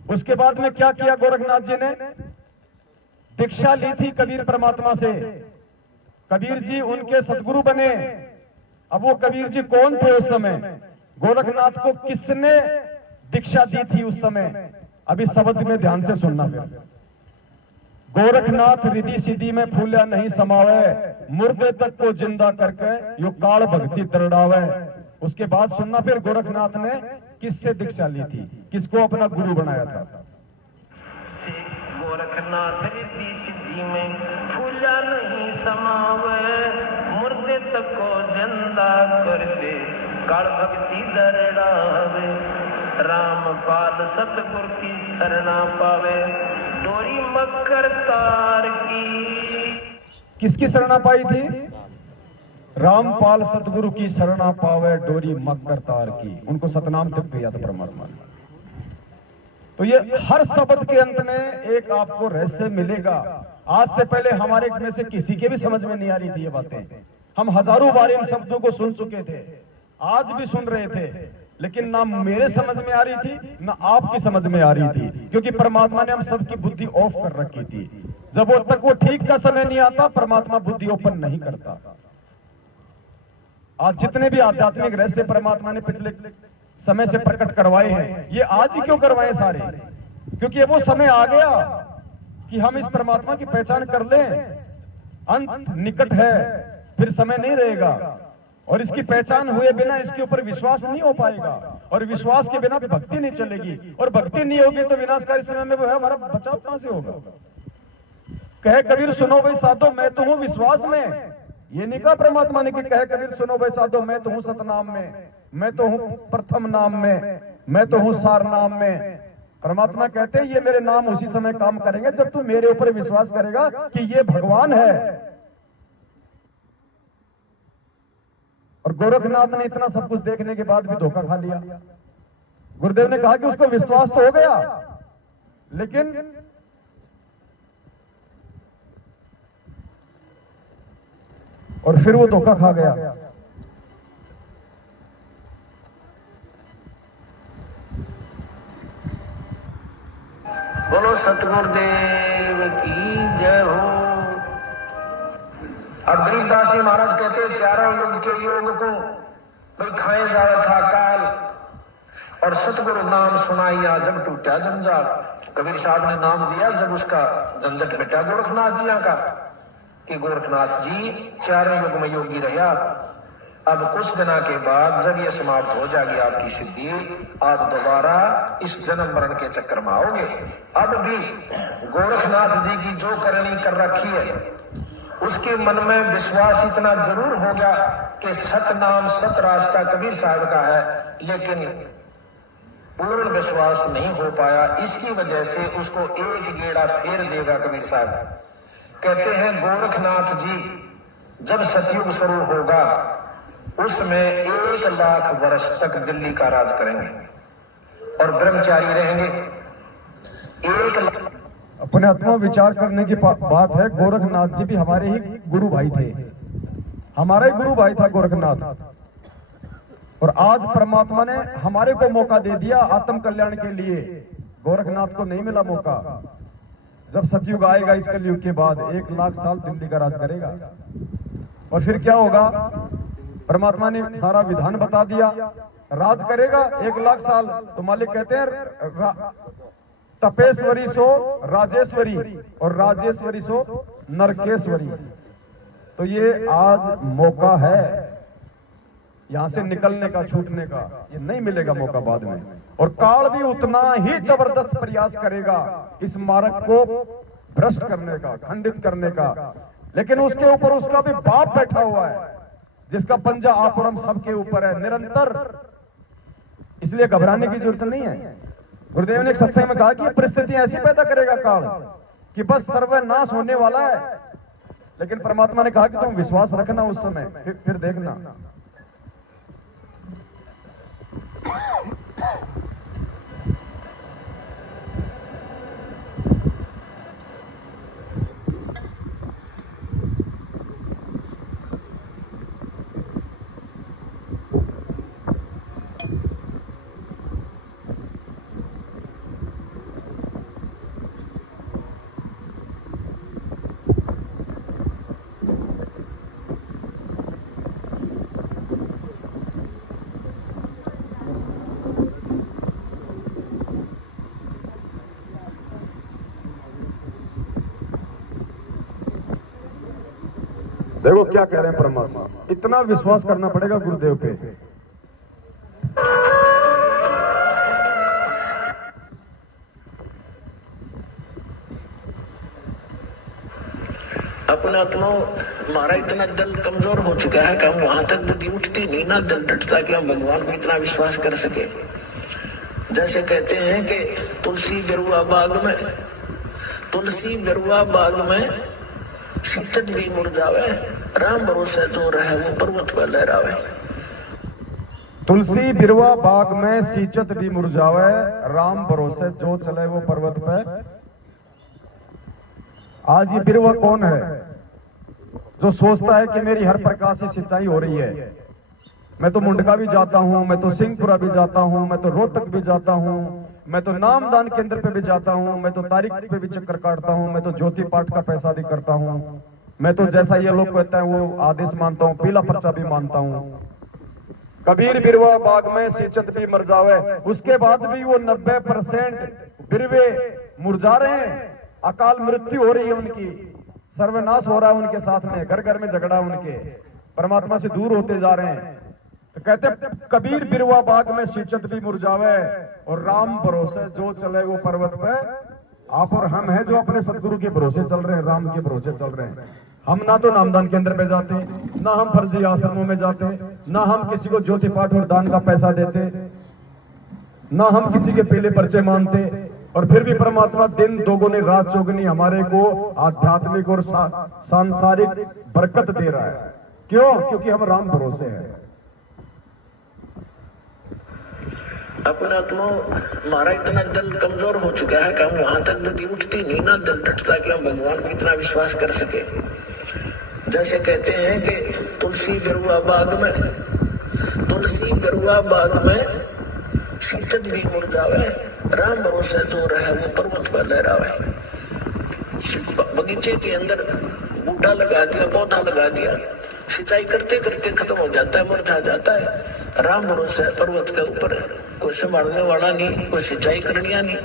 उसके बाद में क्या किया गोरखनाथ जी ने? दीक्षा ली थी कबीर परमात्मा से, कबीर जी उनके सतगुरु बने। अब वो कबीर जी कौन थे उस समय? गोरखनाथ को किसने दीक्षा दी थी उस समय? अभी शब्द में ध्यान से सुनना। फिर गोरखनाथ रिद्धि सिद्धि में फूल्या नहीं समावे, मुर्दे तक को जिंदा करके यो काल भक्ति तरड़ावे। उसके बाद सुनना फिर गोरखनाथ ने किससे दीक्षा ली थी, किसको अपना गुरु बनाया था। गोरखनाथ रिद्धि सिद्धि में फूल्या नहीं समावे, मुर्दे तक को जिंदा कर दे काल भक्ति दरड़ावे। रामपाल सतगुरु की शरणा पावे, डोरी मकर तार की। किसकी शरणा पाई थी? रामपाल सतगुरु की शरणा पावे, डोरी मकर तार की। उनको सतनाम तक दिया था परमात्मा ने। तो ये हर शब्द के अंत में एक आपको रहस्य मिलेगा। आज से पहले हमारे में से किसी के भी समझ में नहीं आ रही थी ये बातें। हम हजारों बार इन शब्दों को सुन चुके थे, आज भी सुन रहे थे, लेकिन ना मेरे समझ में आ रही थी ना आपकी समझ में आ रही थी, क्योंकि परमात्मा ने हम सबकी बुद्धि ऑफ कर रखी थी। जब वो तक वो ठीक का समय नहीं आता, परमात्मा बुद्धि ओपन नहीं करता। आज जितने भी आध्यात्मिक रहस्य परमात्मा ने पिछले समय से प्रकट करवाए हैं, ये आज ही क्यों करवाए सारे? क्योंकि वो समय आ गया कि हम इस परमात्मा की पहचान कर लें। अंत निकट है, फिर समय नहीं रहेगा, और इसकी पहचान हुए बिना इसके ऊपर विश्वास नहीं हो पाएगा, और विश्वास के बिना भक्ति नहीं चलेगी, और भक्ति नहीं होगी तो विनाशकारी समय में वो है हमारा बचाव कहां से होगा? कहे कबीर सुनो भाई साधो मैं तो हूं विश्वास में। ये नहीं कहा परमात्मा ने कि कहे कबीर सुनो भाई साधो मैं तो हूं सतनाम में, मैं तो हूं प्रथम नाम में, मैं तो हूं सार नाम में। परमात्मा कहते हैं ये मेरे नाम उसी समय काम करेंगे जब तू मेरे ऊपर विश्वास करेगा कि ये भगवान है। और गोरखनाथ ने इतना सब कुछ देखने के बाद भी धोखा खा लिया। गुरुदेव ने कहा कि उसको विश्वास तो हो गया, लेकिन और फिर वो धोखा खा गया। बोलो सतगुरुदेव की जय हो। और गरीबदास जी महाराज कहते हैं चारों युग के योग को भाई खाए जा रहा था काल, और सतगुरु नाम सुनाइया जब टूटा जंजाल। कबीर साहब ने नाम दिया जब उसका झंझट मिटा गोरखनाथ जी का, कि गोरखनाथ जी चारों युग में योगी रहे आप। अब कुछ दिनों के बाद जब ये समाप्त हो जाएगी आपकी सिद्धि, आप दोबारा इस जन्म मरण के चक्कर में आओगे। अब भी गोरखनाथ जी की जो करनी कर रखी है उसके मन में विश्वास इतना जरूर होगा कि सत नाम सत रास्ता कबीर साहब का है, लेकिन पूर्ण विश्वास नहीं हो पाया। इसकी वजह से उसको एक गेड़ा फेर देगा कबीर साहब। कहते हैं गोरखनाथ जी जब सतयुग शुरू होगा उसमें 1 लाख वर्ष तक दिल्ली का राज करेंगे और ब्रह्मचारी रहेंगे। 1 लाख अपने आत्मा विचार करने की बात है। गोरखनाथ जी भी हमारे ही गुरु भाई थे, हमारा ही गुरु भाई था गोरखनाथ। और आज परमात्मा ने हमारे को मौका दे दिया आत्म कल्याण के लिए। गोरखनाथ को नहीं मिला मौका। जब सतयुग आएगा इस कलयुग के बाद 1 लाख साल दिल्ली का राज करेगा, और फिर क्या होगा? परमात्मा ने सारा विधान बता दिया। राज करेगा 1,00,000 साल, तो मालिक कहते हैं तपेश्वरी सो राजेश्वरी और राजेश्वरी सो नरकेश्वरी। तो ये आज मौका है यहां से निकलने का, छूटने का, ये नहीं मिलेगा मौका बाद में। और काल भी उतना ही जबरदस्त प्रयास करेगा इस मार्ग को भ्रष्ट करने का, खंडित करने का, लेकिन उसके ऊपर उसका भी बाप बैठा हुआ है जिसका पंजा आप और हम सबके ऊपर है निरंतर। इसलिए घबराने की जरूरत नहीं है। गुरुदेव ने एक सत्संग में कहा कि परिस्थिति ऐसी पैदा करेगा काल कि बस सर्वनाश होने वाला है, लेकिन परमात्मा ने कहा कि तुम विश्वास रखना उस समय, फिर देखना। देखो क्या कह रहे हैं परमात्मा, इतना विश्वास करना पड़ेगा गुरुदेव पे। अपना तो हमारा इतना दिल कमजोर हो चुका है कि हम वहां तक बुद्धि उठती नहीं ना, दिल डटता कि हम भगवान को इतना विश्वास कर सके। जैसे कहते हैं कि तुलसी बिरुआ बाग में शीतत भी मुरझावे, राम भरोसे जो रहे वो पर्वत पर लहरावे। तुलसी बिरवा बाग में सींचत भी मुरझावे, राम भरोसे जो चले वो पर्वत पे। आज ये बिरवा कौन है जो सोचता है कि मेरी हर प्रकार से सिंचाई हो रही है? मैं तो मुंडका भी जाता हूं, मैं तो सिंहपुरा भी जाता हूं, मैं तो रोहतक भी जाता हूं, मैं तो नामदान केंद्र पे भी जाता हूं, मैं तो तारीख पे भी चक्कर काटता हूं, मैं तो ज्योति पाठ का पैसा भी करता हूं, मैं तो जैसा ये लोग कहते हैं वो आदेश मानता हूं, पीला पर्चा भी मानता हूं। कबीर बिरवा बाग में सींचत भी मुरझावे, उसके बाद भी वो 90% बिरवे मुरझा रहे हैं, अकाल मृत्यु हो रही है उनकी, सर्वनाश हो रहा है उनके साथ में, घर घर में झगड़ा उनके, परमात्मा से दूर होते जा रहे हैं। तो कहते कबीर बिरवा बाग में सींचत भी मुरझावे और राम भरोसे जो चले वो पर्वत पे। आप और हम हैं जो अपने सदगुरु के भरोसे चल रहे हैं, राम के भरोसे चल रहे हैं। हम ना तो नामदान केंद्र पे जाते, ना हम फर्जी आश्रमों में जाते, ना हम किसी को ज्योति पाठ और दान का पैसा देते, ना हम किसी के पीले पर्चे मानते, और फिर भी परमात्मा दिन दोगुनी रात चौगुनी हमारे को आध्यात्मिक और सांसारिक बरकत दे रहा है। क्यों? क्योंकि हम राम भरोसे हैं। अपना तो हमारा इतना दिल कमजोर हो चुका है कि हम वहां तक बुद्धि उठती नहीं ना, दिल डटता कि हम भगवान को इतना विश्वास कर सके। जैसे कहते हैं कि तुलसी बिरुआ बाग में शीतत भी मुरझावे, राम भरोसे जो रहे वो पर्वत पर लहरावे। बगीचे के अंदर बूटा लगा दिया, पौधा लगा दिया, सिंचाई करते करते खत्म हो जाता है, मुरझा जाता है। राम भरोसे पर्वत के ऊपर कोई संभालने वाला नहीं, कोई सिंचाई करनिया नहीं,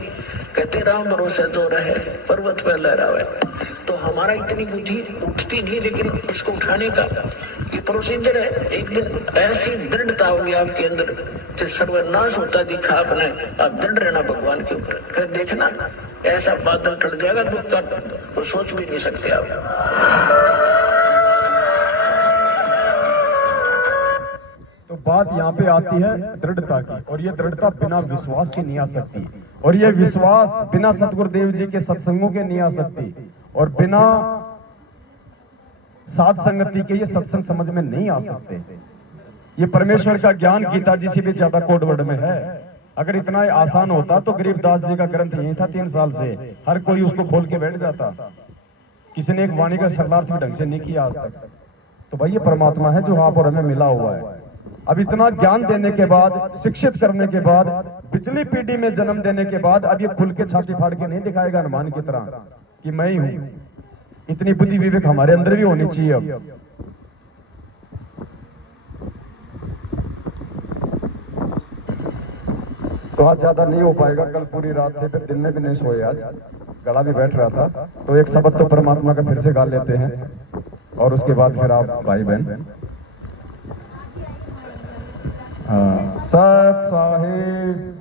कहते राम भरोसे जो रहे पर्वत पर लहरावे। तो हमारा इतनी बुद्धि उठती नहीं, लेकिन इसको उठाने का ये प्रोसीजर है। एक दिन ऐसी दृढ़ता होगी आपके अंदर कि सर्वनाश होता दिखा आपने, आप दृढ़ रहना भगवान के ऊपर, फिर देखना ऐसा बादल टल जाएगा दुख का तो सोच भी नहीं सकते आप। तो बात यहाँ पे आती है दृढ़ता की, और ये दृढ़ता बिना विश्वास के नहीं आ सकती, और ये विश्वास बिना सतगुरुदेव जी के सत्संगों के नहीं आ सकती, और बिना साध संगति के ये सत्संग समझ में नहीं आ सकते। ये परमेश्वर का ज्ञान गीता जी से भी ज्यादा कोडवर्ड में है। अगर इतना आसान होता तो गरीबदास जी का ग्रंथ यही था, 3 साल से हर कोई उसको खोल के बैठ जाता। किसी ने एक वाणी का शरणार्थ भी ढंग से नहीं किया आज तक। तो भाई ये परमात्मा है जो आप और हमें मिला हुआ है। अब इतना ज्ञान देने के बाद, शिक्षित करने के बाद, पिछली पीढ़ी में जन्म देने के बाद, अब ये खुल के छाती फाड़ के नहीं दिखाएगा हनुमान की तरह कि मैं ही हूं। इतनी बुद्धि विवेक हमारे अंदर भी होनी चाहिए। अब तो आज ज्यादा नहीं हो पाएगा, कल पूरी रात थे, फिर दिन में भी नहीं सोए, आज गला भी बैठ रहा था। तो एक शब्द तो परमात्मा का फिर से गा लेते हैं और उसके बाद फिर आप भाई बहन। हाँ, सत साहिब